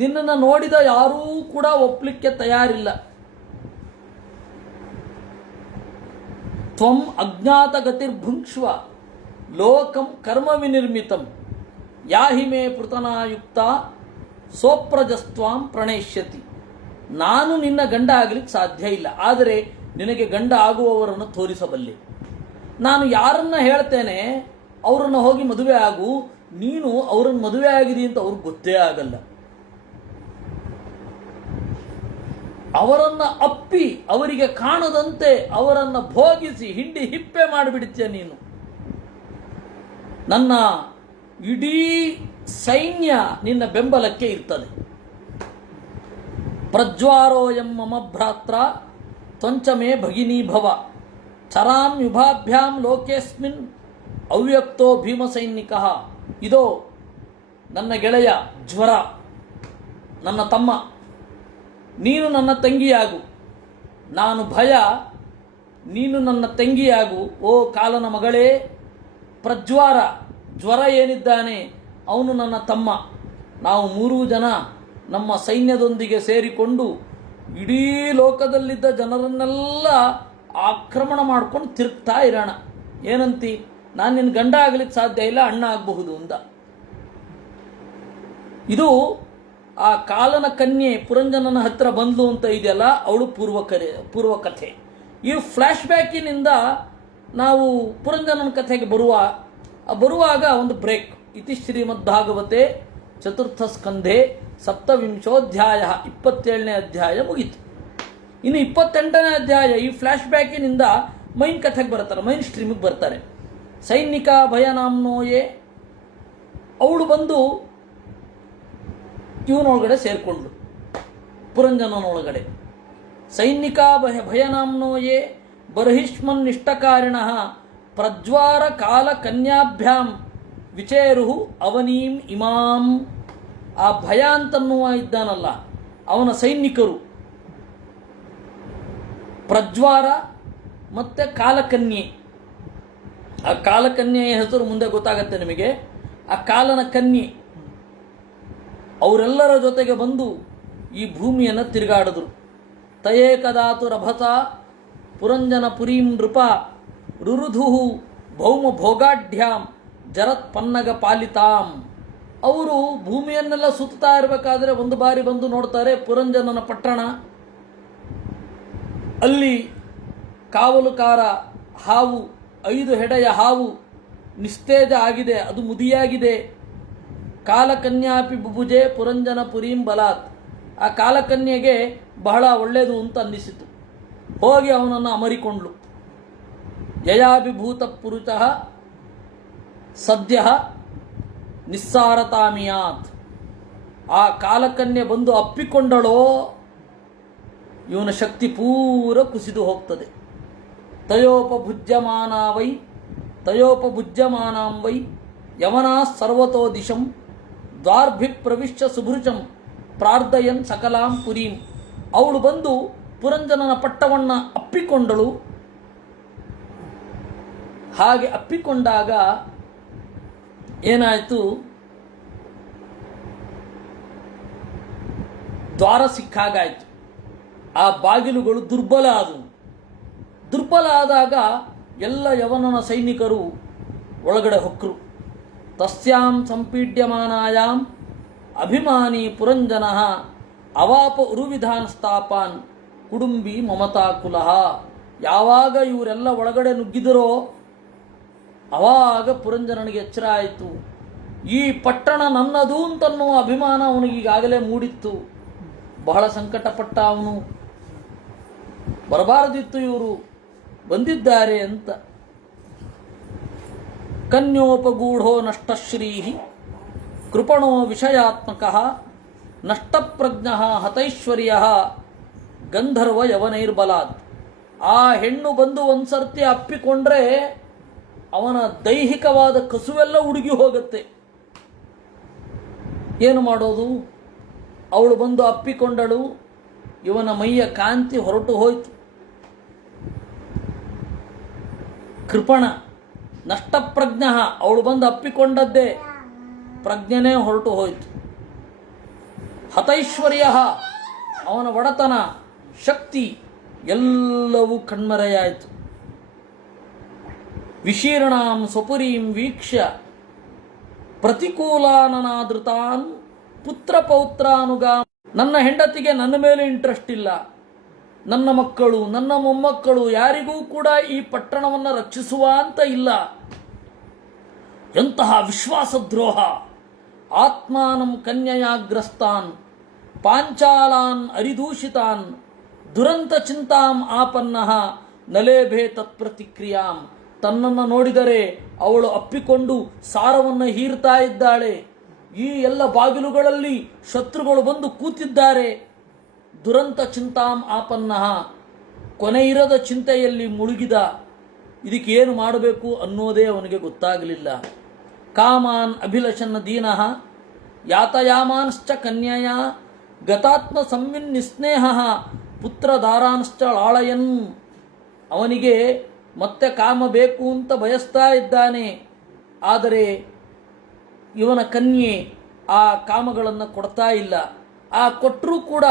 ನಿನ್ನನ್ನು ನೋಡಿದ ಯಾರೂ ಕೂಡ ಒಪ್ಪಲಿಕ್ಕೆ ತಯಾರಿಲ್ಲ. ತ್ವಂ ಅಜ್ಞಾತ ಗತಿರ್ಭುಂಕ್ಷ್ವ ಲೋಕಂ ಕರ್ಮ ವಿನಿರ್ಮಿತಂ ಯಾಹಿ ಮೇ ಪೃತನಾಯುಕ್ತ ಸೋಪ್ರಜಸ್ತ್ವಾಂ ಪ್ರಣೇಷ್ಯತಿ. ನಾನು ನಿನ್ನ ಗಂಡ ಆಗಲಿಕ್ಕೆ ಸಾಧ್ಯ ಇಲ್ಲ, ಆದರೆ ನಿನಗೆ ಗಂಡ ಆಗುವವರನ್ನು ತೋರಿಸಬಲ್ಲೆ. ನಾನು ಯಾರನ್ನ ಹೇಳ್ತೇನೆ ಅವರನ್ನು ಹೋಗಿ ಮದುವೆ ಆಗು, ನೀನು ಅವರನ್ನು ಮದುವೆ ಆಗಿದೆ ಅಂತ ಅವ್ರಿಗೆ ಗೊತ್ತೇ ಆಗಲ್ಲ. ಅವರನ್ನು ಅಪ್ಪಿ ಅವರಿಗೆ ಕಾಣದಂತೆ ಅವರನ್ನು ಭೋಗಿಸಿ ಹಿಂಡಿ ಹಿಪ್ಪೆ ಮಾಡಿಬಿಡ್ತೀಯ ನೀನು. ನನ್ನ ಇಡೀ ಸೈನ್ಯ ನಿನ್ನ ಬೆಂಬಲಕ್ಕೆ ಇರ್ತದೆ. ಪ್ರಜ್ವಾರೋಯಂ ಮಮ ಭ್ರಾತ್ರ ತ್ವಂಚಮೇ ಭಗಿನೀ ಭವ ಚರಾಂ ಯುಭಾಭ್ಯಾಂ ಲೋಕೇಸ್ಮಿನ್ ಅವ್ಯಕ್ತೋ ಭೀಮಸೈನಿಕ. ಇದೋ ನನ್ನ ಗೆಳೆಯ ಜ್ವರ, ನನ್ನ ತಮ್ಮ, ನೀನು ನನ್ನ ತಂಗಿಯಾಗು. ನಾನು ಭಯ, ನೀನು ನನ್ನ ತಂಗಿಯಾಗು. ಓ ಕಾಲನ ಮಗಳೇ, ಪ್ರಜ್ವಾರ ಜ್ವರ ಏನಿದ್ದಾನೆ ಅವನು ನನ್ನ ತಮ್ಮ. ನಾವು 3 ಜನ ನಮ್ಮ ಸೈನ್ಯದೊಂದಿಗೆ ಸೇರಿಕೊಂಡು ಇಡೀ ಲೋಕದಲ್ಲಿದ್ದ ಜನರನ್ನೆಲ್ಲ ಆಕ್ರಮಣ ಮಾಡ್ಕೊಂಡು ತಿರುಗ್ತಾ ಇರೋಣ. ಏನಂತಿ? ನಾನು ನಿನ್ನ ಗಂಡ ಆಗ್ಲಿಕ್ಕೆ ಸಾಧ್ಯ ಇಲ್ಲ, ಅಣ್ಣ ಆಗಬಹುದು ಅಂತ. ಇದು ಆ ಕಾಲನ ಕನ್ಯೆ ಪುರಂಜನನ ಹತ್ರ ಬಂದ್ಲು ಅಂತ ಇದೆಯಲ್ಲ, ಅವಳು ಪೂರ್ವ ಕಥೆ. ಈ ಫ್ಲ್ಯಾಶ್ ಬ್ಯಾಕಿನಿಂದ ನಾವು ಪುರಂಜನನ ಕಥೆಗೆ ಬರುವಾಗ ಒಂದು ಬ್ರೇಕ್. ಇತಿ ಶ್ರೀಮದ್ಭಾಗವತೆ ಚತುರ್ಥ ಸ್ಕಂಧೆ ಸಪ್ತವಿಂಶೋಧ್ಯಾಯ, 27ನೇ ಅಧ್ಯಾಯ ಮುಗೀತು. ಇನ್ನು 28ನೇ ಅಧ್ಯಾಯ ಈ ಫ್ಲ್ಯಾಶ್ ಬ್ಯಾಕಿನಿಂದ ಮೈನ್ ಕಥೆಗೆ ಬರ್ತಾರೆ, ಮೈನ್ ಸ್ಟ್ರೀಮಿಗೆ ಬರ್ತಾರೆ. ಸೈನಿಕ ಭಯನಾಮ್ನೋಯೇ ಅವಳು ಬಂದು ಇವನೊಳಗಡೆ ಸೇರಿಕೊಂಡ್ಳು, ಪುರಂಜನನೊಳಗಡೆ. ಸೈನಿಕ ಭಯನಾಮ್ನೋಯೇ ಬರ್ಹಿಷ್ಮನ್ ನಿಷ್ಠಕಾರಿಣ ಪ್ರಜ್ವಾರ ಕಾಲ ಕನ್ಯಾಭ್ಯಾಂ ವಿಚೇರು ಅವನೀಂ ಇಮಾಂ. ಆ ಭಯ ಅಂತನ್ನುವ ಇದ್ದಾನಲ್ಲ, ಅವನ ಸೈನಿಕರು ಪ್ರಜ್ವಾರ ಮತ್ತೆ ಕಾಲಕನ್ಯೆ. ಆ ಕಾಲಕನ್ಯೆಯ ಹೆಸರು ಮುಂದೆ ಗೊತ್ತಾಗತ್ತೆ ನಿಮಗೆ. ಆ ಕಾಲನ ಕನ್ಯೆ ಅವರೆಲ್ಲರ ಜೊತೆಗೆ ಬಂದು ಈ ಭೂಮಿಯನ್ನು ತಿರುಗಾಡಿದ್ರು. ತಯೇಕದಾತು ರಭತ ಪುರಂಜನ ಪುರೀಂ ನೃಪ ರುರುಧು ಭೌಮ ಭೋಗಾಢ್ಯಾಂ ಜರತ್ ಪನ್ನಗ ಪಾಲಿತಾಂ. ಅವರು ಭೂಮಿಯನ್ನೆಲ್ಲ ಸುತ್ತಾ ಇರಬೇಕಾದ್ರೆ ಒಂದು ಬಾರಿ ಬಂದು ನೋಡ್ತಾರೆ ಪುರಂಜನನ ಪಟ್ಟಣ. ಅಲ್ಲಿ ಕಾವಲುಕಾರ ಹಾವು, 5 ಹೆಡೆಯ ಹಾವು ನಿಸ್ತೇಜ ಆಗಿದೆ, ಅದು ಮುದಿಯಾಗಿದೆ. ಕಾಲಕನ್ಯಾಪಿ ಬುಭುಜೆ ಪುರಂಜನ ಪುರೀಂ ಬಲಾತ್. ಆ ಕಾಲಕನ್ಯೆಗೆ ಬಹಳ ಒಳ್ಳೆಯದು ಅಂತ ಅನ್ನಿಸಿತು. ಹೋಗಿ ಅವನನ್ನು ಅಮರಿಕೊಂಡ್ಳು. ಯಯಾಭಿಭೂತ ಪುರುಷಃ ಸದ್ಯ ನಿಸ್ಸಾರತಾಮಿಯಾತ್. ಆ ಕಾಲಕನ್ಯೆ ಬಂದು ಅಪ್ಪಿಕೊಂಡಳೋ ಇವನ ಶಕ್ತಿ ಪೂರ ಕುಸಿದು ಹೋಗ್ತದೆ. ತಯೋಪಭುಜ್ಯಮಾನಾಂ ವೈ ಯಮನಾ ಸರ್ವತೋ ದಿಶಂ ದ್ವಾರ್ಭಿ ಪ್ರವಿಶ್ಯ ಸುಭೃಚಂ ಪ್ರಾರ್ಥಯನ್ ಸಕಲಾಂ ಪುರೀಂ. ಅವಳು ಬಂದು ಪುರಂಜನನ ಪಟ್ಟವನ್ನು ಅಪ್ಪಿಕೊಂಡಳು. ಹಾಗೆ ಅಪ್ಪಿಕೊಂಡಾಗ ಏನಾಯಿತು, ದ್ವಾರ ಸಿಕ್ಕಾಗಾಯಿತು. ಆ ಬಾಗಿಲುಗಳು ದುರ್ಬಲ ಆದವು. ದುರ್ಬಲ ಆದಾಗ ಎಲ್ಲ ಯವನನ ಸೈನಿಕರು ಒಳಗಡೆ ಹೊಕ್ಕರು. ತಸ್ಯಾಂ ಸಂಪೀಡ್ಯಮಾನಾಯಾಂ ಅಭಿಮಾನಿ ಪುರಂಜನಃ ಅವಾಪ ಉರುವಿಧಾನ್ ಸ್ಥಾಪಾನ್ ಕುಡುಂಬಿ ಮಮತಾಕುಲಃ. ಯಾವಾಗ ಇವರೆಲ್ಲ ಒಳಗಡೆ ನುಗ್ಗಿದರೋ ಅವಾಗ ಪುರಂಜನನಿಗೆ ಎಚ್ಚರ ಆಯಿತು. ಈ ಪಟ್ಟಣ ನನ್ನದು ಅಂತನ್ನುವ ಅಭಿಮಾನ ಅವನಿಗೆ ಈಗಾಗಲೇ ಮೂಡಿತ್ತು. ಬಹಳ ಸಂಕಟಪಟ್ಟ ಅವನು. ಬರಬಾರದಿತ್ತು ಇವರು ಬಂದಿದ್ದಾರೆ ಅಂತ. ಕನ್ಯೋಪಗೂಢೋ ನಷ್ಟಶ್ರೀ ಕೃಪಣೋ ವಿಷಯಾತ್ಮಕ ನಷ್ಟಪ್ರಜ್ಞ ಹತೈಶ್ವರ್ಯ ಗಂಧರ್ವ ಯವನೈರ್ಬಲಾತ್. ಆ ಹೆಣ್ಣು ಬಂದು ಒಂದ್ಸರ್ತಿ ಅಪ್ಪಿಕೊಂಡ್ರೆ ಅವನ ದೈಹಿಕವಾದ ಕಸುವೆಲ್ಲ ಉಡುಗಿ ಹೋಗುತ್ತೆ. ಏನು ಮಾಡೋದು? ಅವಳು ಬಂದು ಅಪ್ಪಿಕೊಂಡಳು. ಇವನ ಮೈಯ ಕಾಂತಿ ಹೊರಟು ಹೋಯಿತು. ಕೃಪಣ ನಷ್ಟಪ್ರಜ್ಞ, ಅವಳು ಬಂದು ಅಪ್ಪಿಕೊಂಡದ್ದೇ ಪ್ರಜ್ಞೆನೇ ಹೊರಟು ಹೋಯಿತು. ಹತೈಶ್ವರ್ಯ, ಅವನ ಒಡತನ ಶಕ್ತಿ ಎಲ್ಲವೂ ಕಣ್ಮರೆಯಾಯಿತು. ವಿಶೀರ್ಣಾಂ ಸ್ವಪುರೀಂ ವೀಕ್ಷ್ಯ ಪ್ರತಿಕೂಲಾನನಾದೃತಾನ್ ಪುತ್ರ ಪೌತ್ರಾನುಗಾಮ. ನನ್ನ ಹೆಂಡತಿಗೆ ನನ್ನ ಮೇಲೆ ಇಂಟ್ರೆಸ್ಟ್ ಇಲ್ಲ. ನನ್ನ ಮಕ್ಕಳು, ನನ್ನ ಮೊಮ್ಮಕ್ಕಳು ಯಾರಿಗೂ ಕೂಡ ಈ ಪಟ್ಟಣವನ್ನು ರಕ್ಷಿಸುವ ಅಂತ ಇಲ್ಲ. ಎಂತಹ ವಿಶ್ವಾಸದ್ರೋಹ! ಆತ್ಮಾನಂ ಕನ್ಯಯಾಗ್ರಸ್ತಾನ್ ಪಾಂಚಾಲಾನ್ ಅರಿದೂಷಿತಾನ್ ದುರಂತ ಚಿಂತಾಂ ಆಪನ್ನಃ ನಲೇಭೆ ತತ್ಪ್ರತಿಕ್ರಿಯಾಂ. ತನ್ನನ್ನು ನೋಡಿದರೆ ಅವಳು ಅಪ್ಪಿಕೊಂಡು ಸಾರವನ್ನು ಹೀರ್ತಾ ಇದ್ದಾಳೆ. ಈ ಎಲ್ಲ ಬಾಗಿಲುಗಳಲ್ಲಿ ಶತ್ರುಗಳು ಬಂದು ಕೂತಿದ್ದಾರೆ. ದುರಂತ ಚಿಂತಾಂ ಆಪನ್ನಃ, ಕೊನೆಯಿರದ ಚಿಂತೆಯಲ್ಲಿ ಮುಳುಗಿದ. ಇದಕ್ಕೆ ಏನು ಮಾಡಬೇಕು ಅನ್ನೋದೇ ಅವನಿಗೆ ಗೊತ್ತಾಗಲಿಲ್ಲ. ಕಾಮಾನ್ ಅಭಿಲಷನ್ ದೀನಃ ಯಾತಯಾಮಾನ್ಶ್ಚ ಕನ್ಯಯ ಗತಾತ್ಮ ಸಂವಿನ್ ನಿಸ್ನೇಹ ಪುತ್ರಧಾರಾಂಶ್ಚ ಲಾಳಯನ್. ಅವನಿಗೆ ಮತ್ತೆ ಕಾಮ ಬೇಕು ಅಂತ ಬಯಸ್ತಾ ಇದ್ದಾನೆ. ಆದರೆ ಇವನ ಕನ್ಯೆ ಆ ಕಾಮಗಳನ್ನು ಕೊಡ್ತಾ ಇಲ್ಲ. ಆ ಕೊಟ್ಟರೂ ಕೂಡ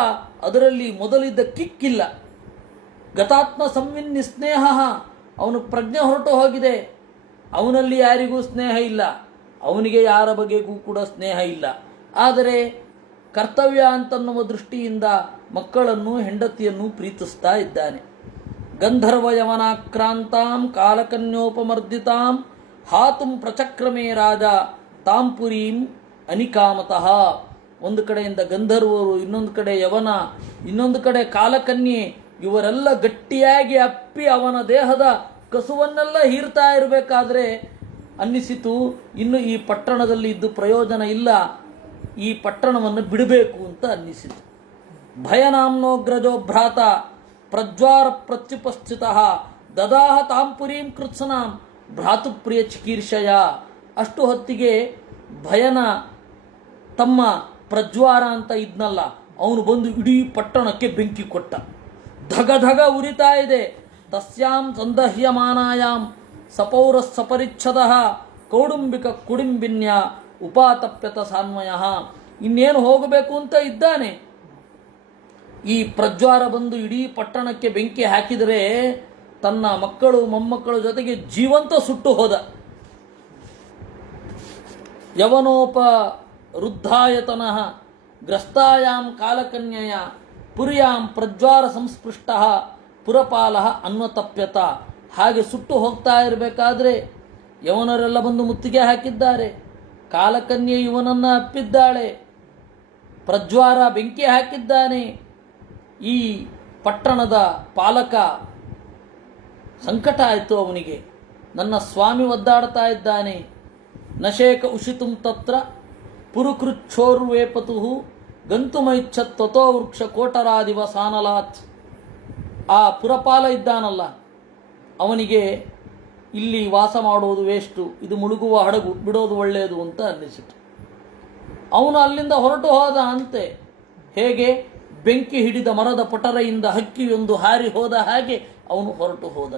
ಅದರಲ್ಲಿ ಮೊದಲಿದ್ದ ಕಿಕ್ಕಿಲ್ಲ. ಗತಾತ್ಮ ಸಂವಿನ್ನಿ ಸ್ನೇಹ, ಅವನು ಪ್ರಜ್ಞೆ ಹೊರಟು ಹೋಗಿದೆ. ಅವನಲ್ಲಿ ಯಾರಿಗೂ ಸ್ನೇಹ ಇಲ್ಲ, ಅವನಿಗೆ ಯಾರ ಬಗೆಗೂ ಕೂಡ ಸ್ನೇಹ ಇಲ್ಲ. ಆದರೆ ಕರ್ತವ್ಯ ಅಂತನ್ನುವ ದೃಷ್ಟಿಯಿಂದ ಮಕ್ಕಳನ್ನು ಹೆಂಡತಿಯನ್ನು ಪ್ರೀತಿಸ್ತಾ ಇದ್ದಾನೆ. ಗಂಧರ್ವ ಯವನಾಕ್ರಾಂತಾಂ ಕಾಲಕನ್ಯೋಪಮರ್ದಿತಾಂ ಹಾತುಂ ಪ್ರಚಕ್ರಮೇ ರಾಜ ತಾಂಪುರೀಂ ಅನಿಕಾಮತಃ. ಒಂದು ಕಡೆಯಿಂದ ಗಂಧರ್ವರು, ಇನ್ನೊಂದು ಕಡೆ ಯವನ, ಇನ್ನೊಂದು ಕಡೆ ಕಾಲಕನ್ಯೆ, ಇವರೆಲ್ಲ ಗಟ್ಟಿಯಾಗಿ ಅಪ್ಪಿ ಅವನ ದೇಹದ ಕಸುವನ್ನೆಲ್ಲ ಹೀರ್ತಾ ಇರಬೇಕಾದ್ರೆ ಅನ್ನಿಸಿತು, ಇನ್ನು ಈ ಪಟ್ಟಣದಲ್ಲಿ ಇದ್ದು ಪ್ರಯೋಜನ ಇಲ್ಲ, ಈ ಪಟ್ಟಣವನ್ನು ಬಿಡಬೇಕು ಅಂತ ಅನ್ನಿಸಿತು. ಭಯನಾಮ್ನೋಗ್ರಜೋ ಭ್ರಾತ ಪ್ರಜ್ವಾರ ಪ್ರತ್ಯುಪಸ್ಥಿತ ದದಾಹ ತಾಂಪುರೀಂ ಕೃತ್ಸನಾಂ ಭ್ರಾತೃಪ್ರಿಯ ಚಿಕೀರ್ಷಯ. ಅಷ್ಟು ಹೊತ್ತಿಗೆ ಭಯನ ತಮ್ಮ ಪ್ರಜ್ವಾರ ಅಂತ ಇದ್ನಲ್ಲ, ಅವನು ಬಂದು ಇಡೀ ಪಟ್ಟಣಕ್ಕೆ ಬೆಂಕಿ ಕೊಟ್ಟ. ಧಗ ಧಗ ಉರಿತಾ ಇದೆ. ತಸ್ಯಾಂ ಸಂದಹ್ಯಮಾನಾಯಾಂ ಸಪೌರ ಸಪರಿಚ್ಛದ ಕೌಡುಂಬಿಕ ಕುಡಿಂಬಿನ್ಯ ಉಪಾತಪ್ಯತ ಸಾನ್ವಯ. ಇನ್ನೇನು ಹೋಗಬೇಕು ಅಂತ ಇದ್ದಾನೆ. ಈ ಪ್ರಜ್ವಾರ ಬಂದು ಇಡೀ ಪಟ್ಟಣಕ್ಕೆ ಬೆಂಕಿ ಹಾಕಿದರೆ ತನ್ನ ಮಕ್ಕಳು ಮೊಮ್ಮಕ್ಕಳ ಜೊತೆಗೆ ಜೀವಂತ ಸುಟ್ಟು ಹೋದ. ಯವನೋಪ ವೃದ್ಧಾಯತನಃ ಗ್ರಸ್ತಾಯಾಂ ಕಾಲಕನ್ಯಯ ಪುರಿಯಾಂ ಪ್ರಜ್ವಾರ ಸಂಸ್ಪೃಷ್ಟ ಪುರಪಾಲ ಅನ್ವತಪ್ಯತ. ಹಾಗೆ ಸುಟ್ಟು ಹೋಗ್ತಾ ಇರಬೇಕಾದ್ರೆ ಯವನರೆಲ್ಲ ಬಂದು ಮುತ್ತಿಗೆ ಹಾಕಿದ್ದಾರೆ. ಕಾಲಕನ್ಯೆ ಇವನನ್ನು ಅಪ್ಪಿದ್ದಾಳೆ. ಪ್ರಜ್ವಾರ ಬೆಂಕಿ ಹಾಕಿದ್ದಾನೆ. ಈ ಪಟ್ಟಣದ ಪಾಲಕ ಸಂಕಟ ಆಯಿತು ಅವನಿಗೆ. ನನ್ನ ಸ್ವಾಮಿ ಒದ್ದಾಡ್ತಾ ಇದ್ದಾನೆ. ನಶೇಕ ಉಷಿತುಂ ತತ್ರ ಪುರುಕೃಚ್ಛೋರ್ವೇಪತು ಗಂತುಮೈಚ್ಛತ್ ತಥೋ ವೃಕ್ಷ ಕೋಟರಾದಿವ ಸಾನಲಾತ್. ಆ ಪುರಪಾಲ ಇದ್ದಾನಲ್ಲ, ಅವನಿಗೆ ಇಲ್ಲಿ ವಾಸ ಮಾಡುವುದು ವೇಸ್ಟು, ಇದು ಮುಳುಗುವ ಹಡಗು, ಬಿಡೋದು ಒಳ್ಳೆಯದು ಅಂತ ಅನ್ನಿಸಿತು. ಅವನು ಅಲ್ಲಿಂದ ಹೊರಟು ಹೋದ ಅಂತೆ. ಹೇಗೆ ಬೆಂಕಿ ಹಿಡಿದ ಮರದ ಪಟರೆಯಿಂದ ಹಕ್ಕಿಯೊಂದು ಹಾರಿ ಹೋದ ಹಾಗೆ ಅವನು ಹೊರಟು ಹೋದ.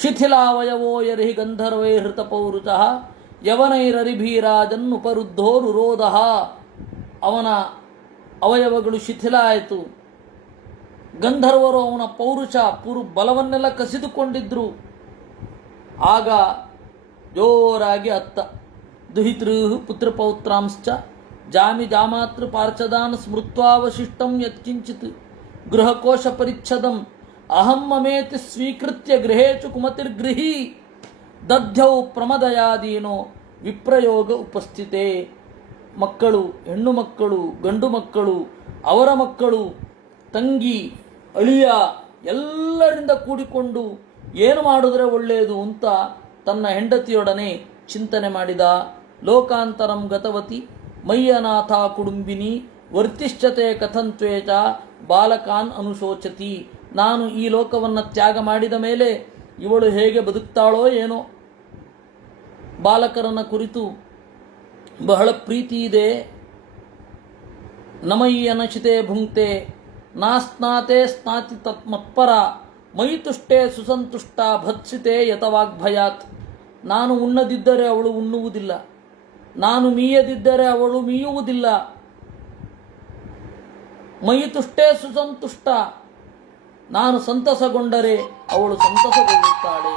ಶಿಥಿಲಾವಯವೋ ಯರ್ಹಿ ಗಂಧರ್ವೈ ಹೃತ ಪೌರುಷಃ ಯವನೈರರಿಭೀರಾಜನ್ನುಪರುದ್ಧೋರುರೋಧ. ಅವನ ಅವಯವಗಳು ಶಿಥಿಲ ಆಯಿತು. ಗಂಧರ್ವರು ಅವನ ಪೌರುಷ ಬಲವನ್ನೆಲ್ಲ ಕಸಿದುಕೊಂಡಿದ್ರು. ಆಗ ಜೋರಾಗಿ ಅತ್ತ ದುಹಿತೃ ಪುತ್ರಪೌತ್ರಾಂಶ್ಚ ಜಾಮಿ ಜಾಮಾತೃ ಪಾರ್ಷದಾನ್ ಸ್ಮೃತ್ವಾವಶಿಷ್ಟಂ ಯತ್ಕಿಂಚಿತ್ ಗೃಹಕೋಶ ಪರಿಚ್ಛದಂ ಅಹಂ ಮಮೇತಿ ಸ್ವೀಕೃತ್ಯ ಗೃಹೇಚು ಕುಮತಿರ್ಗೃಹಿ ದಧ್ಯೌ ಪ್ರಮದಯಾದೀನೋ ವಿಪ್ರಯೋಗ ಉಪಸ್ಥಿತೆ. ಮಕ್ಕಳು, ಹೆಣ್ಣು ಮಕ್ಕಳು, ಗಂಡು ಮಕ್ಕಳು, ಅವರ ಮಕ್ಕಳು, ತಂಗಿ, ಅಳಿಯ ಎಲ್ಲರಿಂದ ಕೂಡಿಕೊಂಡು ಏನು ಮಾಡಿದ್ರೆ ಒಳ್ಳೆಯದು ಅಂತ ತನ್ನ ಹೆಂಡತಿಯೊಡನೆ ಚಿಂತನೆ ಮಾಡಿದ. ಲೋಕಾಂತರಂ ಗತವತಿ ಮಯ್ಯನಾಥ ಕುಡುಂಬಿನಿ ವರ್ತಿಷ್ಠತೆ ಕಥಂತ್ವೇಚ ಬಾಲಕಾನ್ ಅನುಶೋಚತಿ. ನಾನು ಈ ಲೋಕವನ್ನು ತ್ಯಾಗ ಮಾಡಿದ ಮೇಲೆ ಇವಳು ಹೇಗೆ ಬದುಕ್ತಾಳೋ ಏನೋ. ಬಾಲಕರನ್ನ ಕುರಿತು ಬಹಳ ಪ್ರೀತಿ ಇದೆ. ನಮಯ್ಯನಶಿತೆ ಭುಂಕ್ತೆ ನಾಸ್ನಾತೆ ಸ್ನಾತಿ ತತ್ಮತ್ಪರ ಮೈ ತುಷ್ಟೇ ಸುಸಂತುಷ್ಟ ಭತ್ಸಿತೆ ಯತವಾಗ್ಭಯಾತ್. ನಾನು ಉಣ್ಣದಿದ್ದರೆ ಅವಳು ಉಣ್ಣುವುದಿಲ್ಲ, ನಾನು ಮೀಯದಿದ್ದರೆ ಅವಳು ಮೀಯುವುದಿಲ್ಲ. ಮೈ ತುಷ್ಟೇ ಸುಸಂತುಷ್ಟ, ನಾನು ಸಂತಸಗೊಂಡರೆ ಅವಳು ಸಂತಸಗೊಳ್ಳುತ್ತಾಳೆ.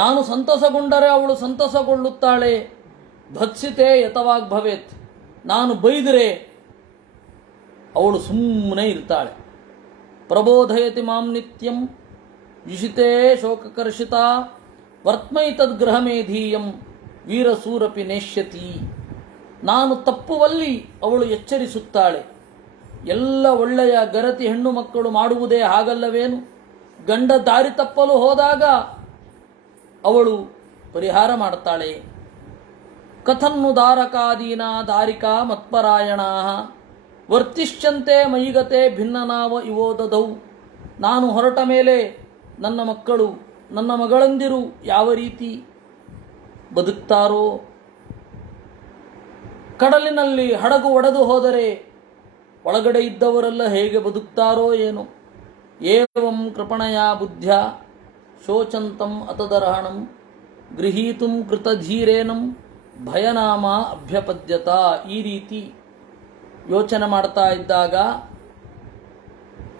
ನಾನು ಸಂತಸಗೊಂಡರೆ ಅವಳು ಸಂತಸಗೊಳ್ಳುತ್ತಾಳೆ. ಭತ್ಸಿತೆ ಯತವಾಗ್ ಭವೇತ್, ನಾನು ಬೈದರೆ ಅವಳು ಸುಮ್ಮನೆ ಇರ್ತಾಳೆ. ಪ್ರಬೋಧಯತಿ ಮಾಂ ನಿತ್ಯಂ ಯುಷಿತೇ ಶೋಕಕರ್ಷಿತ ವರ್ತಮೈ ತದ್ಗೃಹಮೇಧೀಯಂ ವೀರಸೂರಪಿ ನೇಷ್ಯತಿ. ನಾನು ತಪ್ಪುವಲ್ಲಿ ಅವಳು ಎಚ್ಚರಿಸುತ್ತಾಳೆ. ಎಲ್ಲ ಒಳ್ಳೆಯ ಗರತಿ ಹೆಣ್ಣು ಮಕ್ಕಳು ಮಾಡುವುದೇ ಹಾಗಲ್ಲವೇನು? ಗಂಡ ದಾರಿ ತಪ್ಪಲು ಹೋದಾಗ ಅವಳು ಪರಿಹಾರ ಮಾಡುತ್ತಾಳೆ. ಕಥನ್ನು ದಾರಕಾದೀನಾ ದಾರಿಕಾ ಮತ್ಪರಾಯಣಾ ವರ್ತಿಷ್ಯಂತೆ ಮೈಗತೆ ಭಿನ್ನನಾವ ಇವೋದದೌ. ನಾನು ಹೊರಟ ಮೇಲೆ ನನ್ನ ಮಕ್ಕಳು, ನನ್ನ ಮಗಳಂದಿರು ಯಾವ ರೀತಿ ಬದುಕ್ತಾರೋ. ಕಡಲಿನಲ್ಲಿ ಹಡಗು ಒಡೆದು ಹೋದರೆ ಒಳಗಡೆ ಇದ್ದವರೆಲ್ಲ ಹೇಗೆ ಬದುಕ್ತಾರೋ ಏನೋ. ಏವಂ ಕೃಪಣಯ ಬುದ್ಧ್ಯ ಶೋಚಂತಂ ಅತದರ್ಹಣಂ ಗೃಹೀತುಂ ಕೃತಧೀರೇನಂ ಭಯನಾಮ ಅಭ್ಯಪದ್ಯತ. ಈ ರೀತಿ ಯೋಚನೆ ಮಾಡ್ತಾ ಇದ್ದಾಗ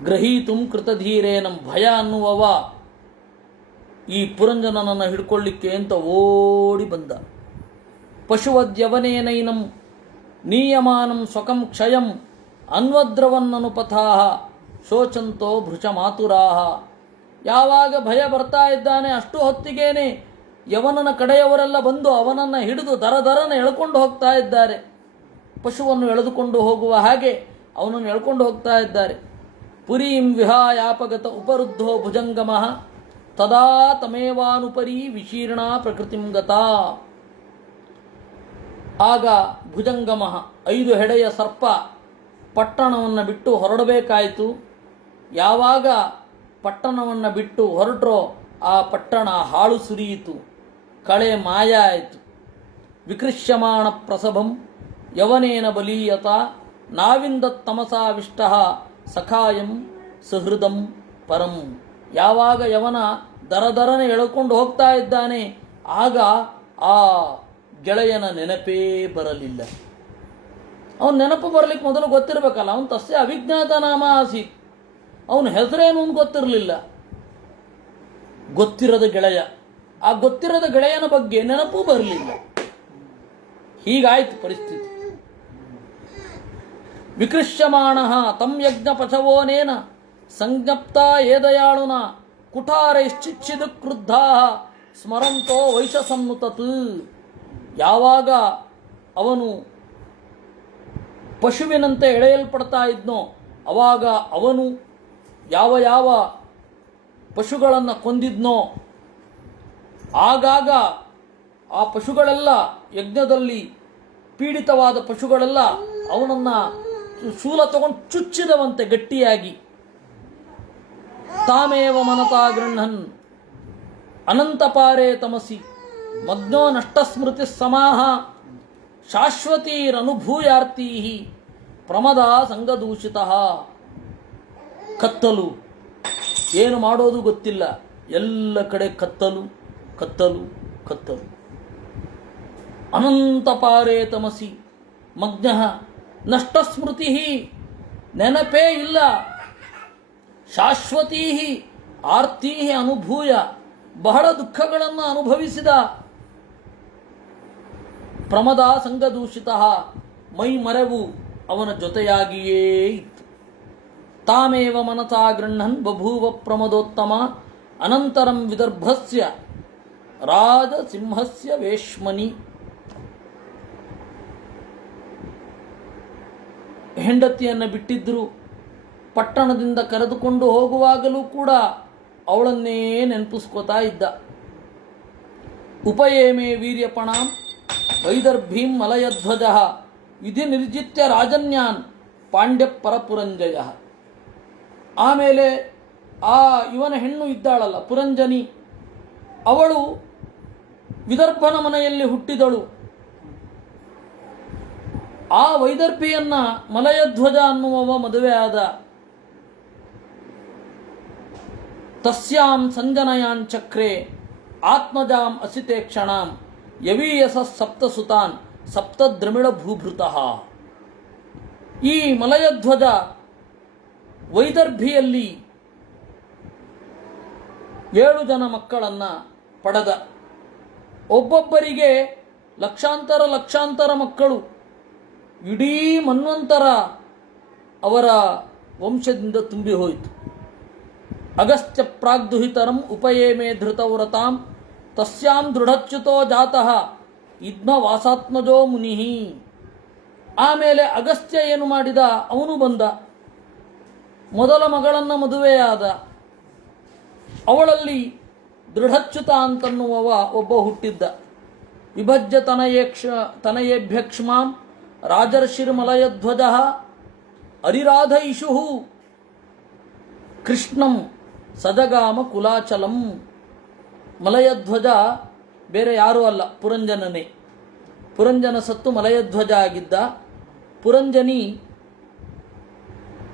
ಗ್ರಹೀತುಂ ಕೃತಧೀರೇನಂ, ಭಯ ಅನ್ನುವವ ಈ ಪುರಂಜನನನ್ನು ಹಿಡ್ಕೊಳ್ಳಿಕ್ಕೆ ಅಂತ ಓಡಿ ಬಂದ. ಪಶುವದ್ಯವನೇನೈನಂ ನೀಯಮಾನಂ ಸ್ವಕಂ ಕ್ಷಯಂ ಅನ್ವದ್ರವನ್ನನುಪಥಾಹ ಶೋಚಂತೋ ಭೃಚ ಮಾತುರಾಹ. ಯಾವಾಗ ಭಯ ಬರ್ತಾ ಇದ್ದಾನೆ ಅಷ್ಟು ಹೊತ್ತಿಗೇನೆ ಯವನನ ಕಡೆಯವರೆಲ್ಲ ಬಂದು ಅವನನ್ನು ಹಿಡಿದು ದರದರನ ಎಳ್ಕೊಂಡು ಹೋಗ್ತಾ ಇದ್ದಾರೆ. ಪಶುವನ್ನು ಎಳೆದುಕೊಂಡು ಹೋಗುವ ಹಾಗೆ ಅವನನ್ನು ಎಳ್ಕೊಂಡು ಹೋಗ್ತಾ ಇದ್ದಾರೆ. ಪುರೀಂ ವಿಹಾಯಾಪಗತ ಉಪರುದ್ಧೋ ಭುಜಂಗಮಃ ತದಾ ತಮೇವಾನುಪರಿ ವಿಶೀರ್ಣ ಪ್ರಕೃತಿಂ ಗತಾ. ಆಗ ಭುಜಂಗಮಃ 5 ಹೆಡೆಯ ಸರ್ಪ ಪಟ್ಟಣವನ್ನು ಬಿಟ್ಟು ಹೊರಡಬೇಕಾಯಿತು. ಯಾವಾಗ ಪಟ್ಟಣವನ್ನು ಬಿಟ್ಟು ಹೊರಟ್ರೋ ಆ ಪಟ್ಟಣ ಹಾಳು ಸುರಿಯಿತು, ಕಳೆ ಮಾಯ ಆಯಿತು. ವಿಕೃಷ್ಯಮಾಣ ಪ್ರಸಭಂ ಯವನೇನ ಬಲೀಯತ ನಾವಿಂದ ತಮಸಾವಿಷ್ಟ ಸಖಾಯಂ ಸುಹೃದಂ ಪರಂ. ಯಾವಾಗ ಯವನ ದರದರನೆ ಎಳ್ಕೊಂಡು ಹೋಗ್ತಾ ಇದ್ದಾನೆ ಆಗ ಆ ಗೆಳೆಯನ ನೆನಪೇ ಬರಲಿಲ್ಲ. ಅವನ ನೆನಪು ಬರಲಿಕ್ಕೆ ಮೊದಲು ಗೊತ್ತಿರಬೇಕಲ್ಲ. ಅವನು ತಸ್ಯ ಅವಿಜ್ಞಾತ ನಾಮ ಆಸೀತ್, ಅವನ ಹೆಸರೇನು ಅಂತ ಗೊತ್ತಿರಲಿಲ್ಲ. ಗೊತ್ತಿರದ ಗೆಳೆಯ, ಆ ಗೊತ್ತಿರದ ಗೆಳೆಯನ ಬಗ್ಗೆ ನೆನಪು ಬರಲಿಲ್ಲ. ಹೀಗಾಯ್ತು ಪರಿಸ್ಥಿತಿ. ವಿಕೃಷ್ಯಮಾಣ ತಂ ಯಜ್ಞ ಪಶವೋನೇನ ಸಂಜ್ಞಪ್ತ ಏದಯಾಳುನ ಕುಠಾರೈಶ್ಚಿಚ್ಛಿದ ಕ್ರುದ್ಧಾ ಸ್ಮರಂತೋ ವೈಶಸನ್ನುತತ್. ಯಾವಾಗ ಅವನು ಪಶುವಿನಂತೆ ಎಳೆಯಲ್ಪಡ್ತಾ ಇದ್ನೋ ಅವಾಗ ಅವನು ಯಾವ ಯಾವ ಪಶುಗಳನ್ನು ಕೊಂದಿದ್ನೋ ಆಗಾಗ ಆ ಪಶುಗಳೆಲ್ಲ, ಯಜ್ಞದಲ್ಲಿ ಪೀಡಿತವಾದ ಪಶುಗಳೆಲ್ಲ ಅವನನ್ನು ಶೂಲ ತಗೊಂಡು ಚುಚ್ಚಿದವಂತೆ ಗಟ್ಟಿಯಾಗಿ. ತಾಮೇವ ಮನತಾ ಗೃಹನ್ ಅನಂತಪಾರೇ ತಮಸಿ ಮಗ್ನೋ ನಷ್ಟಸ್ಮೃತಿ ಸಮಾಹ ಶಾಶ್ವತೀರನುಭೂಯಾರ್ತೀ ಪ್ರಮದ ಸಂಗದೂಷಿತ. ಕತ್ತಲು, ಏನು ಮಾಡೋದು ಗೊತ್ತಿಲ್ಲ, ಎಲ್ಲ ಕಡೆ ಕತ್ತಲು ಕತ್ತಲು ಕತ್ತಲು. ಅನಂತಪಾರೇ ತಮಸಿ ಮಗ್ನ ನಷ್ಟಸ್ಮೃತಿ, ನೆನಪೇ ಇಲ್ಲ. ಶಾಶ್ವತೀ ಆರ್ತೀ ಅನುಭೂಯ, ಬಹಳ ದುಃಖಗಳನ್ನು ಅನುಭವಿಸಿದ. ಪ್ರಮದ ಸಂಗದೂಷಿತ, ಮೈ ಮರೆವು ಅವನ ಜೊತೆಯಾಗಿಯೇ ಇತ್ತು. ತಾಮೇವ ಮನಸಾ ಗೃಹನ್ ಬಭೂವ ಪ್ರಮದೋತ್ತಮ ಅನಂತರಂ ವಿದರ್ಭಸ್ಯ ರಾಜಸಿಂಹಸ್ಯ ವೇಶ್ಮನಿ. ಹೆಂಡತಿಯನ್ನು ಬಿಟ್ಟಿದ್ರು, ಪಟ್ಟಣದಿಂದ ಕರೆದುಕೊಂಡು ಹೋಗುವಾಗಲೂ ಕೂಡ ಅವಳನ್ನೇ ನೆನಪಿಸ್ಕೋತಾ ಇದ್ದ. ಉಪಯೇಮೇ ವೀರ್ಯಪಣಾಂ ವೈದರ್ಭೀಂ ಮಲಯಧ್ವಜ ವಿಧಿ ನಿರ್ಜಿತ್ಯ ರಾಜನ್ಯಾನ್ ಪಾಂಡ್ಯ ಪರಪುರಂಜಯ. ಆಮೇಲೆ ಆ ಇವನ ಹೆಣ್ಣು ಇದ್ದಾಳಲ್ಲ ಪುರಂಜನಿ, ಅವಳು ವಿದರ್ಭನ ಮನೆಯಲ್ಲಿ ಹುಟ್ಟಿದಳು. ಆ ವೈದರ್ಭಿಯನ್ನ ಮಲಯಧ್ವಜ ಅನ್ನುವವ ಮದುವೆ ಆದ. ತಸ್ಯಾಂ ಸಂಜನಯಾನ್ ಚಕ್ರೆ ಆತ್ಮಜಾಂ ಅಸಿತೆ ಕ್ಷಣಾಂ ಯವೀಯಸ ಸಪ್ತಸುತಾನ್ ಸಪ್ತದ್ರಮಿಳ ಭೂಭೃತಃ. ಈ ಮಲಯಧ್ವಜ ವೈದರ್ಭಿಯಲ್ಲಿ 7 ಜನ ಮಕ್ಕಳನ್ನು ಪಡೆದ. ಒಬ್ಬೊಬ್ಬರಿಗೆ ಲಕ್ಷಾಂತರ ಲಕ್ಷಾಂತರ ಮಕ್ಕಳು. ಇಡೀ ಮನ್ವಂತರ ಅವರ ವಂಶದಿಂದ ತುಂಬಿ ಹೋಯಿತು. ಅಗಸ್ತ್ಯ ಪ್ರಾಗ್ದುಹಿತರಂ ಉಪಯೇಮೇ ಧೃತವ್ರತಾಂ ತಸ್ಯಾಂ ದೃಢಚ್ಯುತೋ ಜಾತಃ ಇದ್ಮ ವಾಸಾತ್ಮಜೋ ಮುನಿ. ಆಮೇಲೆ ಅಗಸ್ತ್ಯ ಏನು ಮಾಡಿದ, ಅವನು ಬಂದ, ಮೊದಲ ಮಗಳನ್ನು ಮದುವೆಯಾದ. ಅವಳಲ್ಲಿ ದೃಢಚ್ಯುತ ಅಂತನ್ನುವವ ಒಬ್ಬ ಹುಟ್ಟಿದ್ದ. ವಿಭಜ್ಯ ತನಯೇಭ್ಯಕ್ಷ್ಮಾಂ ರಾಜರ್ಷಿರ್ಮಲಯಧ್ವಜ ಅರಿರಾಧ ಇಷು ಕೃಷ್ಣಂ ಸದಗಾಮ ಕುಲಾಚಲಂ. ಮಲಯಧ್ವಜ ಬೇರೆ ಯಾರೂ ಅಲ್ಲ, ಪುರಂಜನನೇ. ಪುರಂಜನ ಸತ್ತು ಮಲಯಧ್ವಜ ಆಗಿದ್ದ. ಪುರಂಜನಿ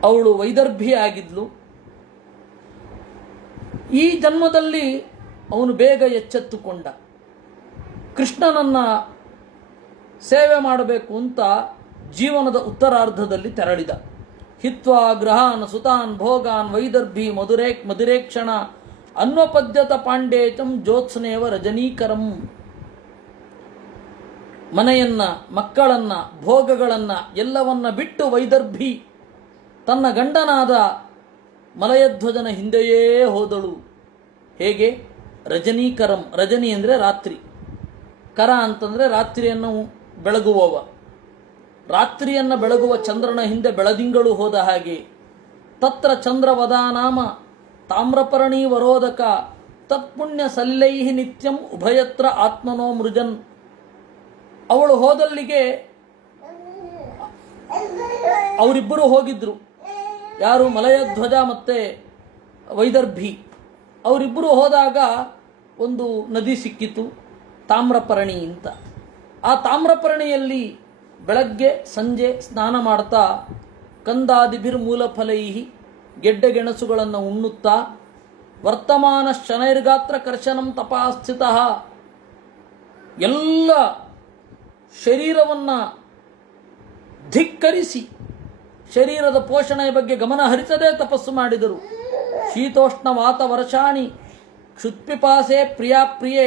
ಅವಳು ವೈದರ್ಭಿ ಆಗಿದ್ಲು. ಈ ಜನ್ಮದಲ್ಲಿ ಅವನು ಬೇಗ ಎಚ್ಚೆತ್ತುಕೊಂಡ. ಕೃಷ್ಣನನ್ನ ಸೇವೆ ಮಾಡಬೇಕು ಅಂತ ಜೀವನದ ಉತ್ತರಾರ್ಧದಲ್ಲಿ ತೆರಳಿದ. ಹಿತ್ವಾ ಗೃಹಾನ್ ಸುತಾನ್ ಭೋಗಾನ್ ವೈದರ್ಭಿ ಮಧುರೇಕ್ಷಣ ಅನ್ವಪದ್ಯತ ಪಾಂಡೇಚಂ ಜ್ಯೋತ್ಸ್ನೇವ ರಜನೀಕರಂ. ಮನೆಯನ್ನ, ಮಕ್ಕಳನ್ನ, ಭೋಗಗಳನ್ನ ಎಲ್ಲವನ್ನ ಬಿಟ್ಟು ವೈದರ್ಭಿ ತನ್ನ ಗಂಡನಾದ ಮಲಯಧ್ವಜನ ಹಿಂದೆಯೇ ಹೋದಳು. ಹೇಗೆ? ರಜನೀಕರಂ. ರಜನಿ ಅಂದರೆ ರಾತ್ರಿ, ಕರ ಅಂತಂದರೆ ರಾತ್ರಿಯನ್ನು ಬೆಳಗುವವ. ರಾತ್ರಿಯನ್ನು ಬೆಳಗುವ ಚಂದ್ರನ ಹಿಂದೆ ಬೆಳದಿಂಗಳು ಹೋದ ಹಾಗೆ. ತತ್ರ ಚಂದ್ರವದಾನಾಮ ತಾಮ್ರಪರ್ಣಿ ವರೋದಕ ತತ್ಪುಣ್ಯ ಸಲ್ಲೈಹಿ ನಿತ್ಯಂ ಉಭಯತ್ರ ಆತ್ಮನೋ ಮೃಜನ್. ಅವಳು ಹೋದಲ್ಲಿಗೆ ಅವರಿಬ್ಬರು ಹೋಗಿದ್ರು. ಯಾರು? ಮಲಯಧ್ವಜ ಮತ್ತೆ ವೈದರ್ಭಿ. ಅವರಿಬ್ಬರು ಹೋದಾಗ ಒಂದು ನದಿ ಸಿಕ್ಕಿತು, ತಾಮ್ರಪರ್ಣಿ ಅಂತ. ಆ ತಾಮ್ರಪರ್ಣಿಯಲ್ಲಿ ಬೆಳಗ್ಗೆ ಸಂಜೆ ಸ್ನಾನ ಮಾಡ್ತಾ ಕಂದಾದಿಭಿರ್ ಮೂಲಫಲೈಹಿ ಗೆಡ್ಡೆ ಗೆಣಸುಗಳನ್ನು ಉಣ್ಣುತ್ತಾ ವರ್ತಮಾನ ಶನೈರ್ಗಾತ್ರ ಕರ್ಶನಂ ತಪಾಸ್ಥಿತ ಎಲ್ಲ ಶರೀರವನ್ನು ಧಿಕ್ಕರಿಸಿ ಶರೀರದ ಪೋಷಣೆಯ ಬಗ್ಗೆ ಗಮನ ಹರಿಸದೇ ತಪಸ್ಸು ಮಾಡಿದರು. ಶೀತೋಷ್ಣ ವಾತ ವರ್ಷಾಣಿ ಕ್ಷುತ್ಪಿಪಾಸೆ ಪ್ರಿಯೇ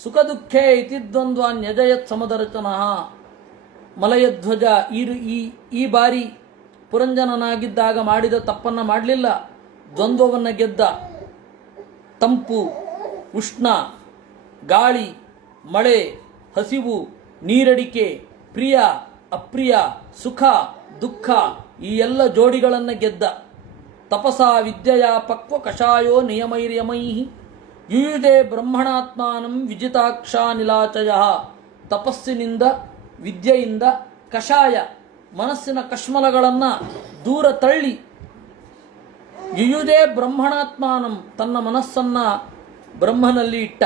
ಸುಖ ದುಃಖೇ ಇತಿ ದ್ವಂದ್ವಾನ್ಯಜಯತ್ ಸಮದರ್ಶನಃ. ಮಲಯಧ್ವಜ ಈ ಬಾರಿ ಪುರಂಜನನಾಗಿದ್ದಾಗ ಮಾಡಿದ ತಪ್ಪನ್ನು ಮಾಡಲಿಲ್ಲ. ದ್ವಂದ್ವವನ್ನು ಗೆದ್ದ. ತಂಪು, ಉಷ್ಣ, ಗಾಳಿ, ಮಳೆ, ಹಸಿವು, ನೀರಡಿಕೆ, ಪ್ರಿಯ, ಅಪ್ರಿಯ, ಸುಖ, ದುಃಖ ಈ ಎಲ್ಲ ಜೋಡಿಗಳನ್ನು ಗೆದ್ದ. ತಪಸಾ ವಿದ್ಯೆಯ ಪಕ್ವ ಕಷಾಯೋ ನಿಯಮೈರ್ಯಮೈ ಯುಯುಜೆ ಬ್ರಹ್ಮಣಾತ್ಮಾನಂ ವಿಜಿತಾಕ್ಷ ನಿಲಾಚಯ. ತಪಸ್ಸಿನಿಂದ, ವಿದ್ಯೆಯಿಂದ ಕಷಾಯ ಮನಸ್ಸಿನ ಕಶ್ಮಲಗಳನ್ನು ದೂರ ತಳ್ಳಿ ಯುಯುಜೆ ಬ್ರಹ್ಮಣಾತ್ಮಾನಂ ತನ್ನ ಮನಸ್ಸನ್ನ ಬ್ರಹ್ಮನಲ್ಲಿ ಇಟ್ಟ.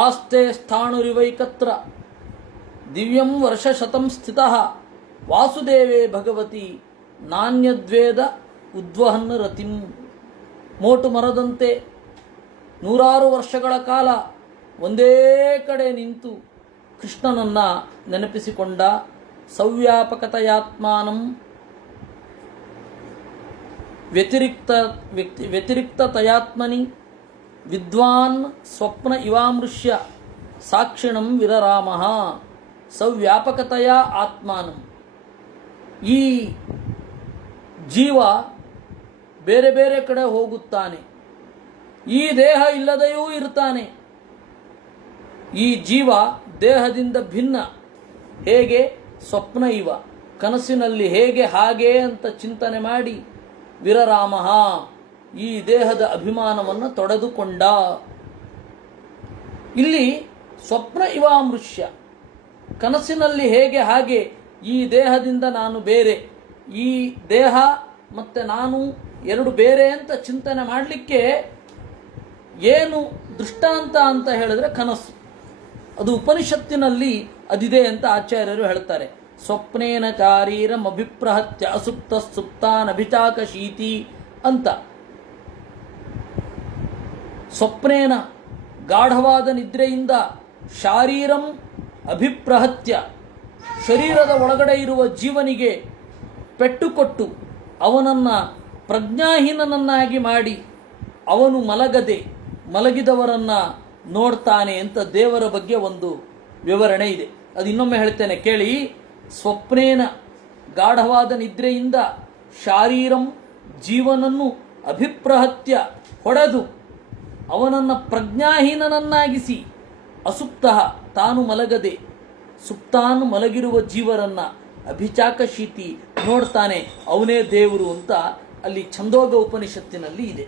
ಆಸ್ತೆ ಸ್ಥಾಣುರಿವೈಕತ್ರ ದಿವ್ಯಂ ವರ್ಷಶತಂ ಸ್ಥಿತಃ ವಾಸುದೇವೇ ಭಗವತಿ ನಾಣ್ಯದ್ವೇದ ಉದ್ವಹನ್ ರತಿಂ. ಮೋಟು ಮರದಂತೆ ನೂರಾರು ವರ್ಷಗಳ ಕಾಲ ಒಂದೇ ಕಡೆ ನಿಂತು ಕೃಷ್ಣನನ್ನ ನೆನಪಿಸಿಕೊಂಡ. ಸವ್ಯಾಪಕತೆಯಾತ್ಮಾನಂ ವ್ಯತಿರಿಕ್ತತಯಾತ್ಮನಿ ವಿದ್ವಾನ್ ಸ್ವಪ್ನ ಇವಾಮೃಷ್ಯ ಸಾಕ್ಷಿಣಂ ವಿರರಾಮಃ. ಸವ್ಯಾಪಕತೆಯ ಆತ್ಮಾನಂ. ಈ ಜೀವ ಬೇರೆ ಬೇರೆ ಕಡೆ ಹೋಗುತ್ತಾನೆ. ಈ ದೇಹ ಇಲ್ಲದೆಯೂ ಇರ್ತಾನೆ. ಈ ಜೀವ ದೇಹದಿಂದ ಭಿನ್ನ. ಹೇಗೆ? ಸ್ವಪ್ನ ಇವ. ಕನಸಿನಲ್ಲಿ ಹೇಗೆ ಹಾಗೆ ಅಂತ ಚಿಂತನೆ ಮಾಡಿ ವಿರರಾಮಃ ಈ ದೇಹದ ಅಭಿಮಾನವನ್ನು ತೊಡೆದುಕೊಂಡ. ಇಲ್ಲಿ ಸ್ವಪ್ನ ಇವಾಮೃಷ್ಯ, ಕನಸಿನಲ್ಲಿ ಹೇಗೆ ಹಾಗೆ ಈ ದೇಹದಿಂದ ನಾನು ಬೇರೆ, ಈ ದೇಹ ಮತ್ತು ನಾನು ಎರಡು ಬೇರೆ ಅಂತ ಚಿಂತನೆ ಮಾಡಲಿಕ್ಕೆ ಏನು ದೃಷ್ಟಾಂತ ಅಂತ ಹೇಳಿದ್ರೆ ಕನಸು. ಅದು ಉಪನಿಷತ್ತಿನಲ್ಲಿ ಅದಿದೆ ಅಂತ ಆಚಾರ್ಯರು ಹೇಳ್ತಾರೆ. ಸ್ವಪ್ನೇನ ಚಾರೀರಂ ಅಭಿಪ್ರಹತ್ಯ ಅಸುಪ್ತ ಸುಪ್ತಾನಭಿಚಾಕಶೀತಿ ಅಂತ. ಸ್ವಪ್ನೇನ ಗಾಢವಾದ ನಿದ್ರೆಯಿಂದ ಶಾರೀರಂ ಅಭಿಪ್ರಹತ್ಯ ಶರೀರದ ಒಳಗಡೆ ಇರುವ ಜೀವನಿಗೆ ಪೆಟ್ಟು ಕೊಟ್ಟು ಅವನನ್ನು ಪ್ರಜ್ಞಾಹೀನನನ್ನಾಗಿ ಮಾಡಿ ಅವನು ಮಲಗದೆ ಮಲಗಿದವರನ್ನು ನೋಡ್ತಾನೆ ಅಂತ ದೇವರ ಬಗ್ಗೆ ಒಂದು ವಿವರಣೆ ಇದೆ. ಅದು ಇನ್ನೊಮ್ಮೆ ಹೇಳ್ತೇನೆ ಕೇಳಿ. ಸ್ವಪ್ನೇನ ಗಾಢವಾದ ನಿದ್ರೆಯಿಂದ ಶಾರೀರಂ ಜೀವನನ್ನು ಅಭಿಪ್ರಹತ್ಯ ಹೊಡೆದು ಅವನನ್ನು ಪ್ರಜ್ಞಾಹೀನನನ್ನಾಗಿಸಿ ಅಸುಪ್ತ ತಾನು ಮಲಗದೆ ಸುಪ್ತಾನು ಮಲಗಿರುವ ಜೀವರನ್ನ ಅಭಿಚಾಕಶೀತಿ ನೋಡ್ತಾನೆ. ಅವನೇ ದೇವರು ಅಂತ ಅಲ್ಲಿ ಛಂದೋಗ ಉಪನಿಷತ್ತಿನಲ್ಲಿ ಇದೆ.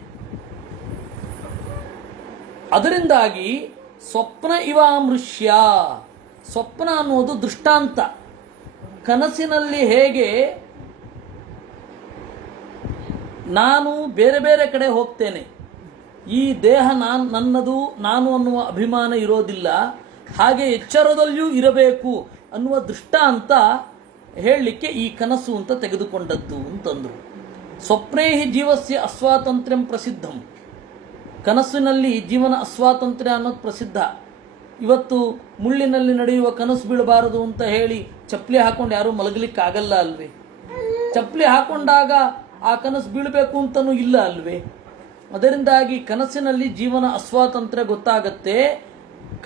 ಅದರಿಂದಾಗಿ ಸ್ವಪ್ನ ಇವಾಮೃಷ್ಯ, ಸ್ವಪ್ನ ಅನ್ನೋದು ದೃಷ್ಟಾಂತ. ಕನಸಿನಲ್ಲಿ ಹೇಗೆ ನಾನು ಬೇರೆ ಬೇರೆ ಕಡೆ ಹೋಗ್ತೇನೆ, ಈ ದೇಹ ನನ್ನದು ನಾನು ಅನ್ನುವ ಅಭಿಮಾನ ಇರೋದಿಲ್ಲ, ಹಾಗೆ ಎಚ್ಚರದಲ್ಲಿಯೂ ಇರಬೇಕು ಅನ್ನುವ ದೃಷ್ಟಾಂತ ಹೇಳಲಿಕ್ಕೆ ಈ ಕನಸು ಅಂತ ತೆಗೆದುಕೊಂಡದ್ದು ಅಂತಂದರು. ಸ್ವಪ್ನೇ ಹಿ ಜೀವಸ್ಯ ಅಸ್ವಾತಂತ್ರ್ಯಂ ಪ್ರಸಿದ್ಧಂ. ಕನಸಿನಲ್ಲಿ ಜೀವನ ಅಸ್ವಾತಂತ್ರ್ಯ ಅನ್ನೋದು ಪ್ರಸಿದ್ಧ. ಇವತ್ತು ಮುಳ್ಳಿನಲ್ಲಿ ನಡೆಯುವ ಕನಸು ಬೀಳಬಾರದು ಅಂತ ಹೇಳಿ ಚಪ್ಪಲಿ ಹಾಕೊಂಡು ಯಾರೂ ಮಲಗಲಿಕ್ಕಾಗಲ್ಲ ಅಲ್ವೇ? ಚಪ್ಪಲಿ ಹಾಕೊಂಡಾಗ ಆ ಕನಸು ಬೀಳಬೇಕು ಅಂತನೂ ಇಲ್ಲ ಅಲ್ವೇ? ಅದರಿಂದಾಗಿ ಕನಸಿನಲ್ಲಿ ಜೀವನ ಅಸ್ವಾತಂತ್ರ್ಯ ಗೊತ್ತಾಗತ್ತೆ.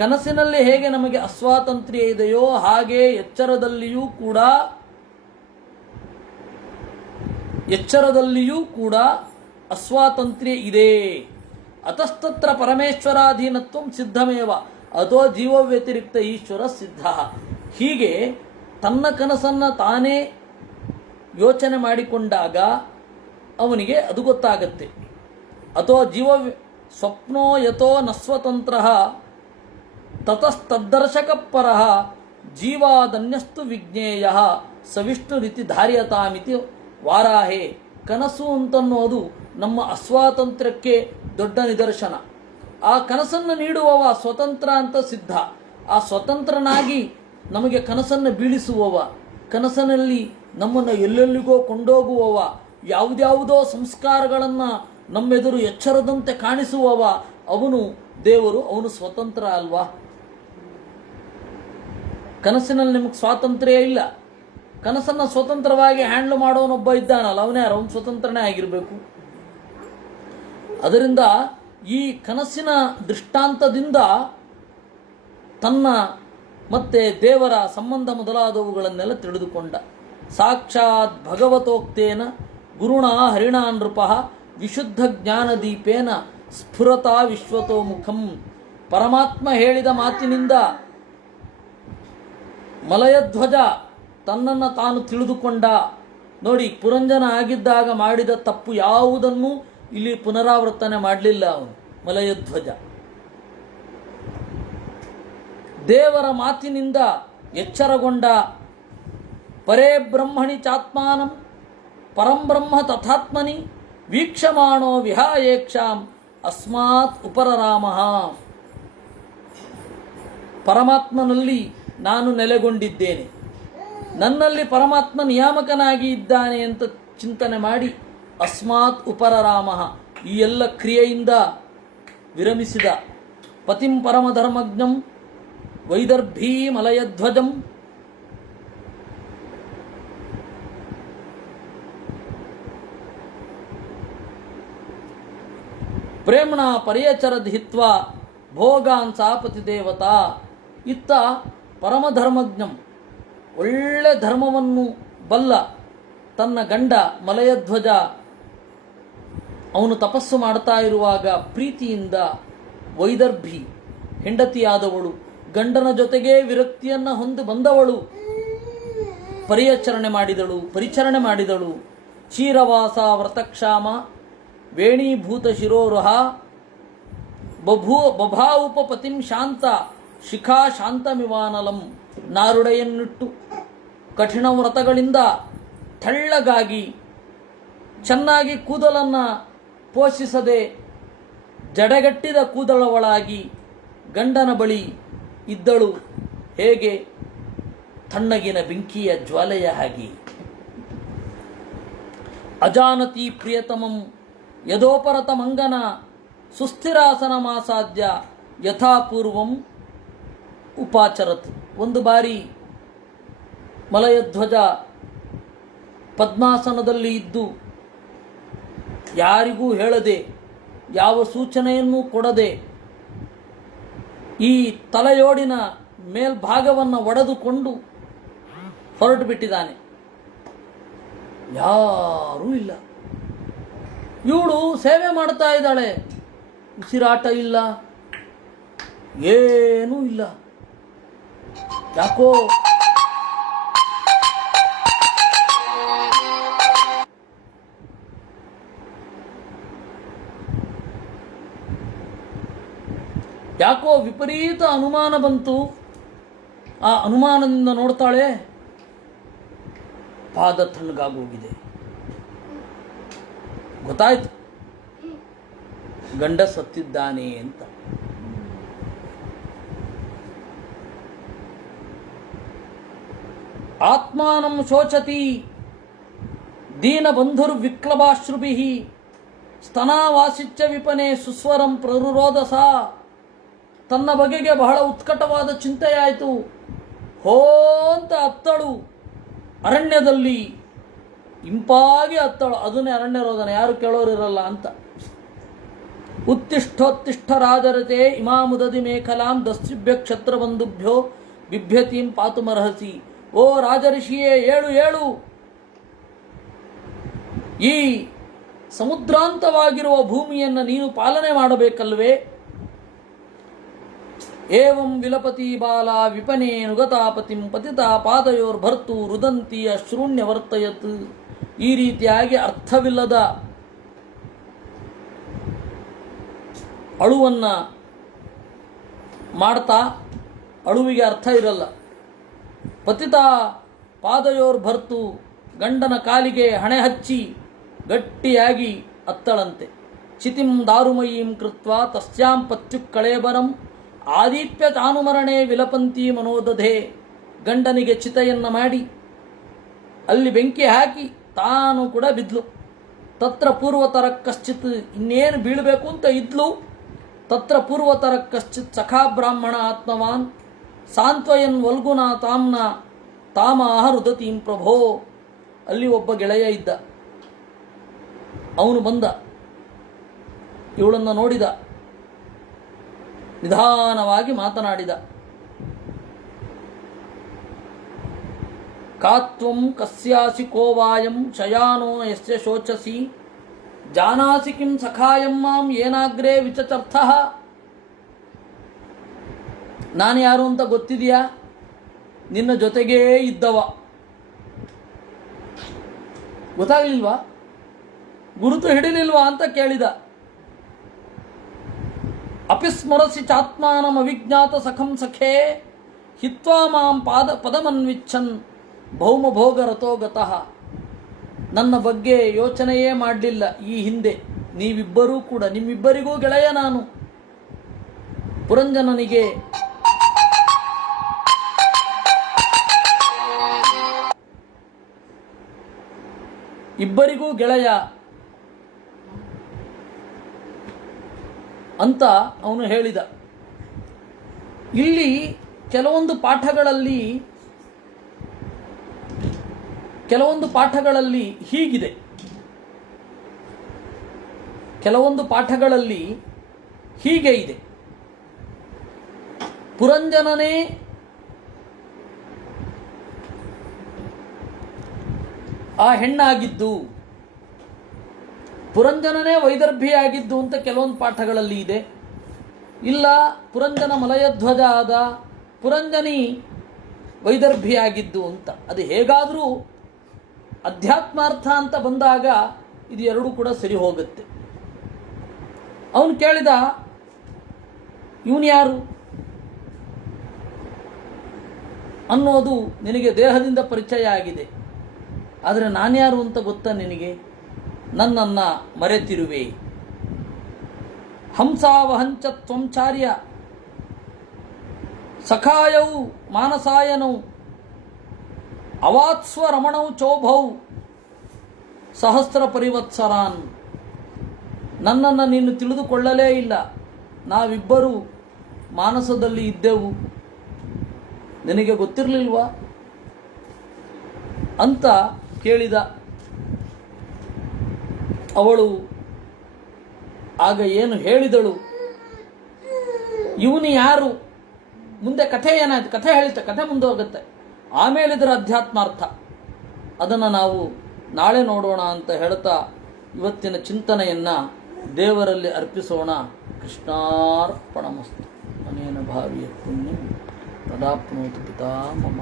ಕನಸಿನಲ್ಲಿ ಹೇಗೆ ನಮಗೆ ಅಸ್ವಾತಂತ್ರ್ಯ ಇದೆಯೋ ಹಾಗೆ ಎಚ್ಚರದಲ್ಲಿಯೂ ಕೂಡ ಅಸ್ವಾತಂತ್ರ್ಯ ಇದೆ. ಅತಸ್ತತ್ರ ಪರಮೇಶ್ವರಾಧೀನತ್ವಂ ಸಿದ್ಧಮೇವ ಅಥೋ ಜೀವ ವ್ಯತಿರಿಕ್ತ ಈಶ್ವರ ಸಿದ್ಧ. ಹೀಗೆ ತನ್ನ ಕನಸನ್ನು ತಾನೇ ಯೋಚನೆ ಮಾಡಿಕೊಂಡಾಗ ಅವನಿಗೆ ಅದು ಗೊತ್ತಾಗತ್ತೆ. ಅಥೋ ಜೀವ ಸ್ವಪ್ನೋ ಯಥೋ ನ ಸ್ವತಂತ್ರ ತತಸ್ತದ್ದರ್ಶಕ ಪರಃ ಜೀವಾದನ್ಯಸ್ತು ವಿಜ್ಞೇಯ ಸವಿಷ್ಣು ರೀತಿ ಧಾರ್ಯತಾಮಿತಿ ವಾರಾಹೆ. ಕನಸು ಅಂತನ್ನೋದು ನಮ್ಮ ಅಸ್ವಾತಂತ್ರ್ಯಕ್ಕೆ ದೊಡ್ಡ ನಿದರ್ಶನ. ಆ ಕನಸನ್ನು ನೀಡುವವ ಸ್ವತಂತ್ರ ಅಂತ ಸಿದ್ಧ. ಆ ಸ್ವತಂತ್ರನಾಗಿ ನಮಗೆ ಕನಸನ್ನು ಬೀಳಿಸುವವ, ಕನಸಿನಲ್ಲಿ ನಮ್ಮನ್ನು ಎಲ್ಲೆಲ್ಲಿಗೋ ಕೊಂಡೋಗುವವ, ಯಾವುದ್ಯಾವುದೋ ಸಂಸ್ಕಾರಗಳನ್ನು ನಮ್ಮೆದುರು ಎಚ್ಚರದಂತೆ ಕಾಣಿಸುವವ ಅವನು ದೇವರು. ಅವನು ಸ್ವತಂತ್ರ ಅಲ್ವಾ? ಕನಸಿನಲ್ಲಿ ನಿಮಗೆ ಸ್ವಾತಂತ್ರ್ಯ ಇಲ್ಲ. ಕನಸನ್ನು ಸ್ವತಂತ್ರವಾಗಿ ಹ್ಯಾಂಡ್ಲ್ ಮಾಡೋನೊಬ್ಬ ಇದ್ದಾನಲ್ಲ, ಅವನೇ ಯಾರು? ಅವನು ಸ್ವತಂತ್ರನೇ ಆಗಿರಬೇಕು. ಅದರಿಂದ ಈ ಕನಸಿನ ದೃಷ್ಟಾಂತದಿಂದ ತನ್ನ ಮತ್ತೆ ದೇವರ ಸಂಬಂಧ ಮೊದಲಾದವುಗಳನ್ನೆಲ್ಲ ತಿಳಿದುಕೊಂಡ. ಸಾಕ್ಷಾತ್ ಭಗವತೋಕ್ತೇನ ಗುರುಣ ಹರಿಣಾ ನೃಪಃ ವಿಶುದ್ಧ ಜ್ಞಾನದೀಪೇನ ಸ್ಫುರತಾ ವಿಶ್ವತೋಮುಖಂ. ಪರಮಾತ್ಮ ಹೇಳಿದ ಮಾತಿನಿಂದ ಮಲಯಧ್ವಜ ತನ್ನನ್ನು ತಾನು ತಿಳಿದುಕೊಂಡ. ನೋಡಿ, ಪುರಂಜನ ಆಗಿದ್ದಾಗ ಮಾಡಿದ ತಪ್ಪು ಯಾವುದನ್ನು ಇಲ್ಲಿ ಪುನರಾವರ್ತನೆ ಮಾಡಲಿಲ್ಲ ಅವನು. ಮಲಯಧ್ವಜ ದೇವರ ಮಾತಿನಿಂದ ಎಚ್ಚರಗೊಂಡ. ಪರೇ ಬ್ರಹ್ಮಣಿ ಚಾತ್ಮಾನಂ ಪರಂ ಬ್ರಹ್ಮ ತಥಾತ್ಮನಿ ವೀಕ್ಷಮಾಣೋ ವಿಹಾಯೇಕ್ಷಾಂ ಅಸ್ಮಾತ್ ಉಪರರಾಮಃ. ಪರಮಾತ್ಮನಲ್ಲಿ ನಾನು ನೆಲೆಗೊಂಡಿದ್ದೇನೆ, ನನ್ನಲ್ಲಿ ಪರಮಾತ್ಮ ನಿಯಾಮಕನಾಗಿ ಇದ್ದಾನೆ ಅಂತ ಚಿಂತನೆ ಮಾಡಿ ಅಸ್ಮಾತ್ ಉಪರರಾಮಃ ಈ ಎಲ್ಲ ಕ್ರಿಯೆಯಿಂದ ವಿರಮಿಸಿದ. ಪತಿಂ ಪರಮಧರ್ಮಜ್ಞಂ ವೈದರ್ಭೀ ಮಲಯಧ್ವಜಂ. ಪ್ರೇಮ್ಣ ಪರ್ಯಚರದ್ ಹಿತ್ವಾ ಭೋಗಾನ್ ಸಾಪತಿ ದೇವತಾ. ಇತ್ತ ಪರಮಧರ್ಮಜ್ಞಂ, ಒಳ್ಳೆ ಧರ್ಮವನ್ನು ಬಲ್ಲ ತನ್ನ ಗಂಡ ಮಲಯಧ್ವಜ ಅವನು ತಪಸ್ಸು ಮಾಡ್ತಾ ಇರುವಾಗ ಪ್ರೀತಿಯಿಂದ ವೈದರ್ಭಿ ಹೆಂಡತಿಯಾದವಳು, ಗಂಡನ ಜೊತೆಗೇ ವಿರಕ್ತಿಯನ್ನು ಹೊಂದಿ ಬಂದವಳು ಪರಿಚರಣೆ ಮಾಡಿದಳು. ಚೀರವಾಸ ವ್ರತಕ್ಷಾಮ ವೇಣೀಭೂತ ಶಿರೋರುಹ ಬಭಾವುಪ ಪತಿಂ ಶಾಂತ ಶಿಖಾ ಶಾಂತಮಿವಾನಲಂ. ನಾರುಡೆಯನ್ನಿಟ್ಟು ಕಠಿಣ ವ್ರತಗಳಿಂದ ತೆಳ್ಳಗಾಗಿ ಚೆನ್ನಾಗಿ ಕೂದಲನ್ನು ಪೋಷಿಸದೆ ಜಡೆಗಟ್ಟಿದ ಕೂದಲವಳಾಗಿ ಗಂಡನ ಬಳಿ ಇದ್ದಳು. ಹೇಗೆ? ತಣ್ಣಗಿನ ಬೆಂಕಿಯ ಜ್ವಾಲೆಯ ಹಾಗೆ. ಅಜಾನತಿ ಪ್ರಿಯತಮಂ ಯದೋಪರತ ಮಂಗನ ಸುಸ್ಥಿರಾಸನ ಮಾಸಾಧ್ಯ ಯಥಾಪೂರ್ವಂ ಉಪಾಚರತ್. ಒಂದು ಬಾರಿ ಮಲಯಧ್ವಜ ಪದ್ಮಾಸನದಲ್ಲಿ ಇದ್ದು ಯಾರಿಗೂ ಹೇಳದೆ, ಯಾವ ಸೂಚನೆಯನ್ನೂ ಕೊಡದೆ ಈ ತಲೆಯೋಡಿನ ಮೇಲ್ಭಾಗವನ್ನು ಒಡೆದುಕೊಂಡು ಹೊರಟು ಬಿಟ್ಟಿದ್ದಾನೆ. ಯಾರೂ ಇಲ್ಲ. ಇವಳು ಸೇವೆ ಮಾಡ್ತಾ ಇದ್ದಾಳೆ, ಉಸಿರಾಟ ಇಲ್ಲ, ಏನೂ ಇಲ್ಲ. ಯಾಕೋ ವಿಪರೀತ ಅನುಮಾನ ಬಂತು. ಆ ಅನುಮಾನದಿಂದ ನೋಡ್ತಾಳೆ, ಪಾದ ತಣ್ಣಗಾಗೋಗಿದೆ. ಗೊತ್ತಾಯ್ತು ಗಂಡ ಸತ್ತಿದ್ದಾನೆ ಅಂತ. ಆತ್ಮಾನಂ ಶೋಚತಿ ದೀನಬಂಧುರ್ವಿಕ್ಲಭಾಶ್ರುಭಿಃ ಸ್ತನಾವಾಸಿಚ್ಯ ವಿಪನೆ ಸುಸ್ವರಂ ಪ್ರರುರೋಧಸ. ತನ್ನ ಬಗೆಗೆ ಬಹಳ ಉತ್ಕಟವಾದ ಚಿಂತೆಯಾಯಿತು. ಹೋ ಅಂತ ಅತ್ತಳು, ಅರಣ್ಯದಲ್ಲಿ ಇಂಪಾಗಿ ಅತ್ತಳು. ಅದನ್ನೇ ಅರಣ್ಯ ರೋದನ, ಯಾರು ಕೇಳೋರಿರಲ್ಲ ಅಂತ. ಉತ್ತಿಷ್ಠೋತ್ತಿಷ್ಠ ರಾಜರತೆ ಇಮಾಮುದದಿ ಮೇಖಲಾಂ ದಸ್ಯುಭ್ಯ ಕ್ಷತ್ರಬಂಧುಭ್ಯೋ ಬಿಭ್ಯತೀಂ ಪಾತುಮರ್ಹಸಿ. ಓ ರಾಜಋಷಿಯೇ, ಏಳು ಏಳು, ಈ ಸಮುದ್ರಾಂತವಾಗಿರುವ ಭೂಮಿಯನ್ನು ನೀನು ಪಾಲನೆ ಮಾಡಬೇಕಲ್ವೇ. ಏವಂ ವಿಲಪತಿ ಬಾಲ ವಿಪನೇ ನುಗತಾಪತಿಂ ಪತಿತಾ ಪಾದಯೋರ್ಭರ್ತು ರುದಂತಿ ಅಶ್ರೂಣ್ಯವರ್ತಯತ್. ಈ ರೀತಿಯಾಗಿ ಅರ್ಥವಿಲ್ಲದ ಅಳುವನ್ನು ಮಾಡ್ತಾ, ಅಳುವಿಗೆ ಅರ್ಥ ಇರಲ್ಲ. ಪತಿತಾ ಪಾದಯೋರ್ಭರ್ತು, ಗಂಡನ ಕಾಲಿಗೆ ಹಣೆ ಹಚ್ಚಿ ಗಟ್ಟಿಯಾಗಿ ಅತ್ತಳಂತೆ. ಚಿತಿಂ ದಾರುಮಯೀಂ ಕೃತ್ವ ತಸ್ಯಾಂ ಪತ್ಯುಕ್ ಕಳೇಬರಂ ಆದಿತ್ಯ ತಾನುಮರಣೆ ವಿಲಪಂತಿ ಮನೋದಧೆ. ಗಂಡನಿಗೆ ಚಿತೆಯನ್ನು ಮಾಡಿ ಅಲ್ಲಿ ಬೆಂಕಿ ಹಾಕಿ ತಾನು ಕೂಡ ಬಿದ್ಲು. ತತ್ರ ಪೂರ್ವತರ ಕಶ್ಚಿತ್, ಇನ್ನೇನು ಬೀಳಬೇಕು ಅಂತ ಇದ್ಲು. ತತ್ರ ಪೂರ್ವತರ ಕಶ್ಚಿತ್ ಸಖಾ ಬ್ರಾಹ್ಮಣ ಆತ್ಮವಾನ್ ಸಾಂತ್ವಯನ್ ವಲ್ಗುನ ತಾಮ್ನ ತಾಮಾಹ ರುದತೀಂ ಪ್ರಭೋ. ಅಲ್ಲಿ ಒಬ್ಬ ಗೆಳೆಯ ಇದ್ದ. ಅವನು ಬಂದ, ಇವಳನ್ನು ನೋಡಿದ, ನಿಧಾನವಾಗಿ ಮಾತನಾಡಿದ. ಕಾತ್ವಂ ಕಸ್ಯಾಸಿ ಕೋವಾಯಂ ಶಯಾನೋ ಯಸ್ಯ ಶೋಚಸಿ ಜಾನಾಸಿ ಕಿಂ ಸಖಾಯಂ ಮಾಂ ಏನಾಗ್ರೇ ವಿಚಚರ್ಥಃ. ನಾನು ಯಾರು ಅಂತ ಗೊತ್ತಿದೆಯಾ? ನಿನ್ನ ಜೊತೆಗೇ ಇದ್ದವ. ಗೊತ್ತಾಗಲಿಲ್ವಾ? ಗುರುತು ಹಿಡಿಲಿಲ್ವಾ ಅಂತ ಕೇಳಿದ. ಅಪಿಸ್ಮರಸಿ ಚಾತ್ಮಾನಂ ಅವಿಜ್ಞಾತ ಸಖಂ ಸಖೇ ಹಿತ್ವಾ ಮಾಂ ಪದಮನ್ವಿಚ್ಛನ್ ಭೌಮಭೋಗ ರಥೋಗತಃ. ನನ್ನ ಬಗ್ಗೆ ಯೋಚನೆಯೇ ಮಾಡಲಿಲ್ಲ ಈ ಹಿಂದೆ ನೀವಿಬ್ಬರೂ ಕೂಡ. ನಿಮ್ಮಿಬ್ಬರಿಗೂ ಗೆಳೆಯ ನಾನು. ಪುರಂಜನನಿಗೆ ಇಬ್ಬರಿಗೂ ಗೆಳೆಯ ಅಂತ ಅವನು ಹೇಳಿದ. ಇಲ್ಲಿ ಕೆಲವೊಂದು ಪಾಠಗಳಲ್ಲಿ ಹೀಗಿದೆ. ಕೆಲವೊಂದು ಪಾಠಗಳಲ್ಲಿ ಹೀಗೆ ಇದೆ. ಪುರಂಜನನೇ ಆ ಹೆಣ್ಣಾಗಿದ್ದು, ಪುರಂಜನನೇ ವೈದರ್ಭಿಯಾಗಿದ್ದು ಅಂತ ಕೆಲವೊಂದು ಪಾಠಗಳಲ್ಲಿ ಇದೆ. ಇಲ್ಲ, ಪುರಂಜನ ಮಲಯಧ್ವಜ ಆದ, ಪುರಂಜನಿ ವೈದರ್ಭಿಯಾಗಿದ್ದು ಅಂತ. ಅದು ಹೇಗಾದರೂ ಅಧ್ಯಾತ್ಮಾರ್ಥ ಅಂತ ಬಂದಾಗ ಇದು ಎರಡೂ ಕೂಡ ಸರಿ ಹೋಗುತ್ತೆ. ಅವನು ಕೇಳಿದ, ಇವನು ಯಾರು ಅನ್ನೋದು ನಿನಗೆ ದೇಹದಿಂದ ಪರಿಚಯ ಆಗಿದೆ, ಆದರೆ ನಾನ್ಯಾರು ಅಂತ ಗೊತ್ತಾ ನಿನಗೆ? ನನ್ನನ್ನು ಮರೆತಿರುವೆ. ಹಂಸಾವಹಂಚ ತ್ವಂಚಾರ್ಯ ಸಖಾಯೌ ಮಾನಸಾಯನೌ ಅವಾತ್ಸ್ವ ರಮಣೌ ಚೋಭೌ ಸಹಸ್ರ ಪರಿವತ್ಸರಾನ್. ನನ್ನನ್ನು ನೀನು ತಿಳಿದುಕೊಳ್ಳಲೇ ಇಲ್ಲ. ನಾವಿಬ್ಬರೂ ಮಾನಸದಲ್ಲಿ ಇದ್ದೆವು, ನಿನಗೆ ಗೊತ್ತಿರಲಿಲ್ವಾ ಅಂತ ಕೇಳಿದ. ಅವಳು ಆಗ ಏನು ಹೇಳಿದಳು, ಇವನು ಯಾರು, ಮುಂದೆ ಕಥೆ ಏನಾಯ್ತು, ಕಥೆ ಹೇಳ್ತೆ, ಕಥೆ ಮುಂದೆ ಹೋಗುತ್ತೆ. ಆಮೇಲೆ ಇದರ ಅಧ್ಯಾತ್ಮಾರ್ಥ ಅದನ್ನು ನಾವು ನಾಳೆ ನೋಡೋಣ ಅಂತ ಹೇಳ್ತಾ ಇವತ್ತಿನ ಚಿಂತನೆಯನ್ನು ದೇವರಲ್ಲಿ ಅರ್ಪಿಸೋಣ. ಕೃಷ್ಣಾರ್ಪಣಮಸ್ತು. ಅನೇನ ಭಾವಿಯ ಪುಣ್ಯಂ ತದಾಪ್ನೋತು ಪಿತಾ ಮಮ.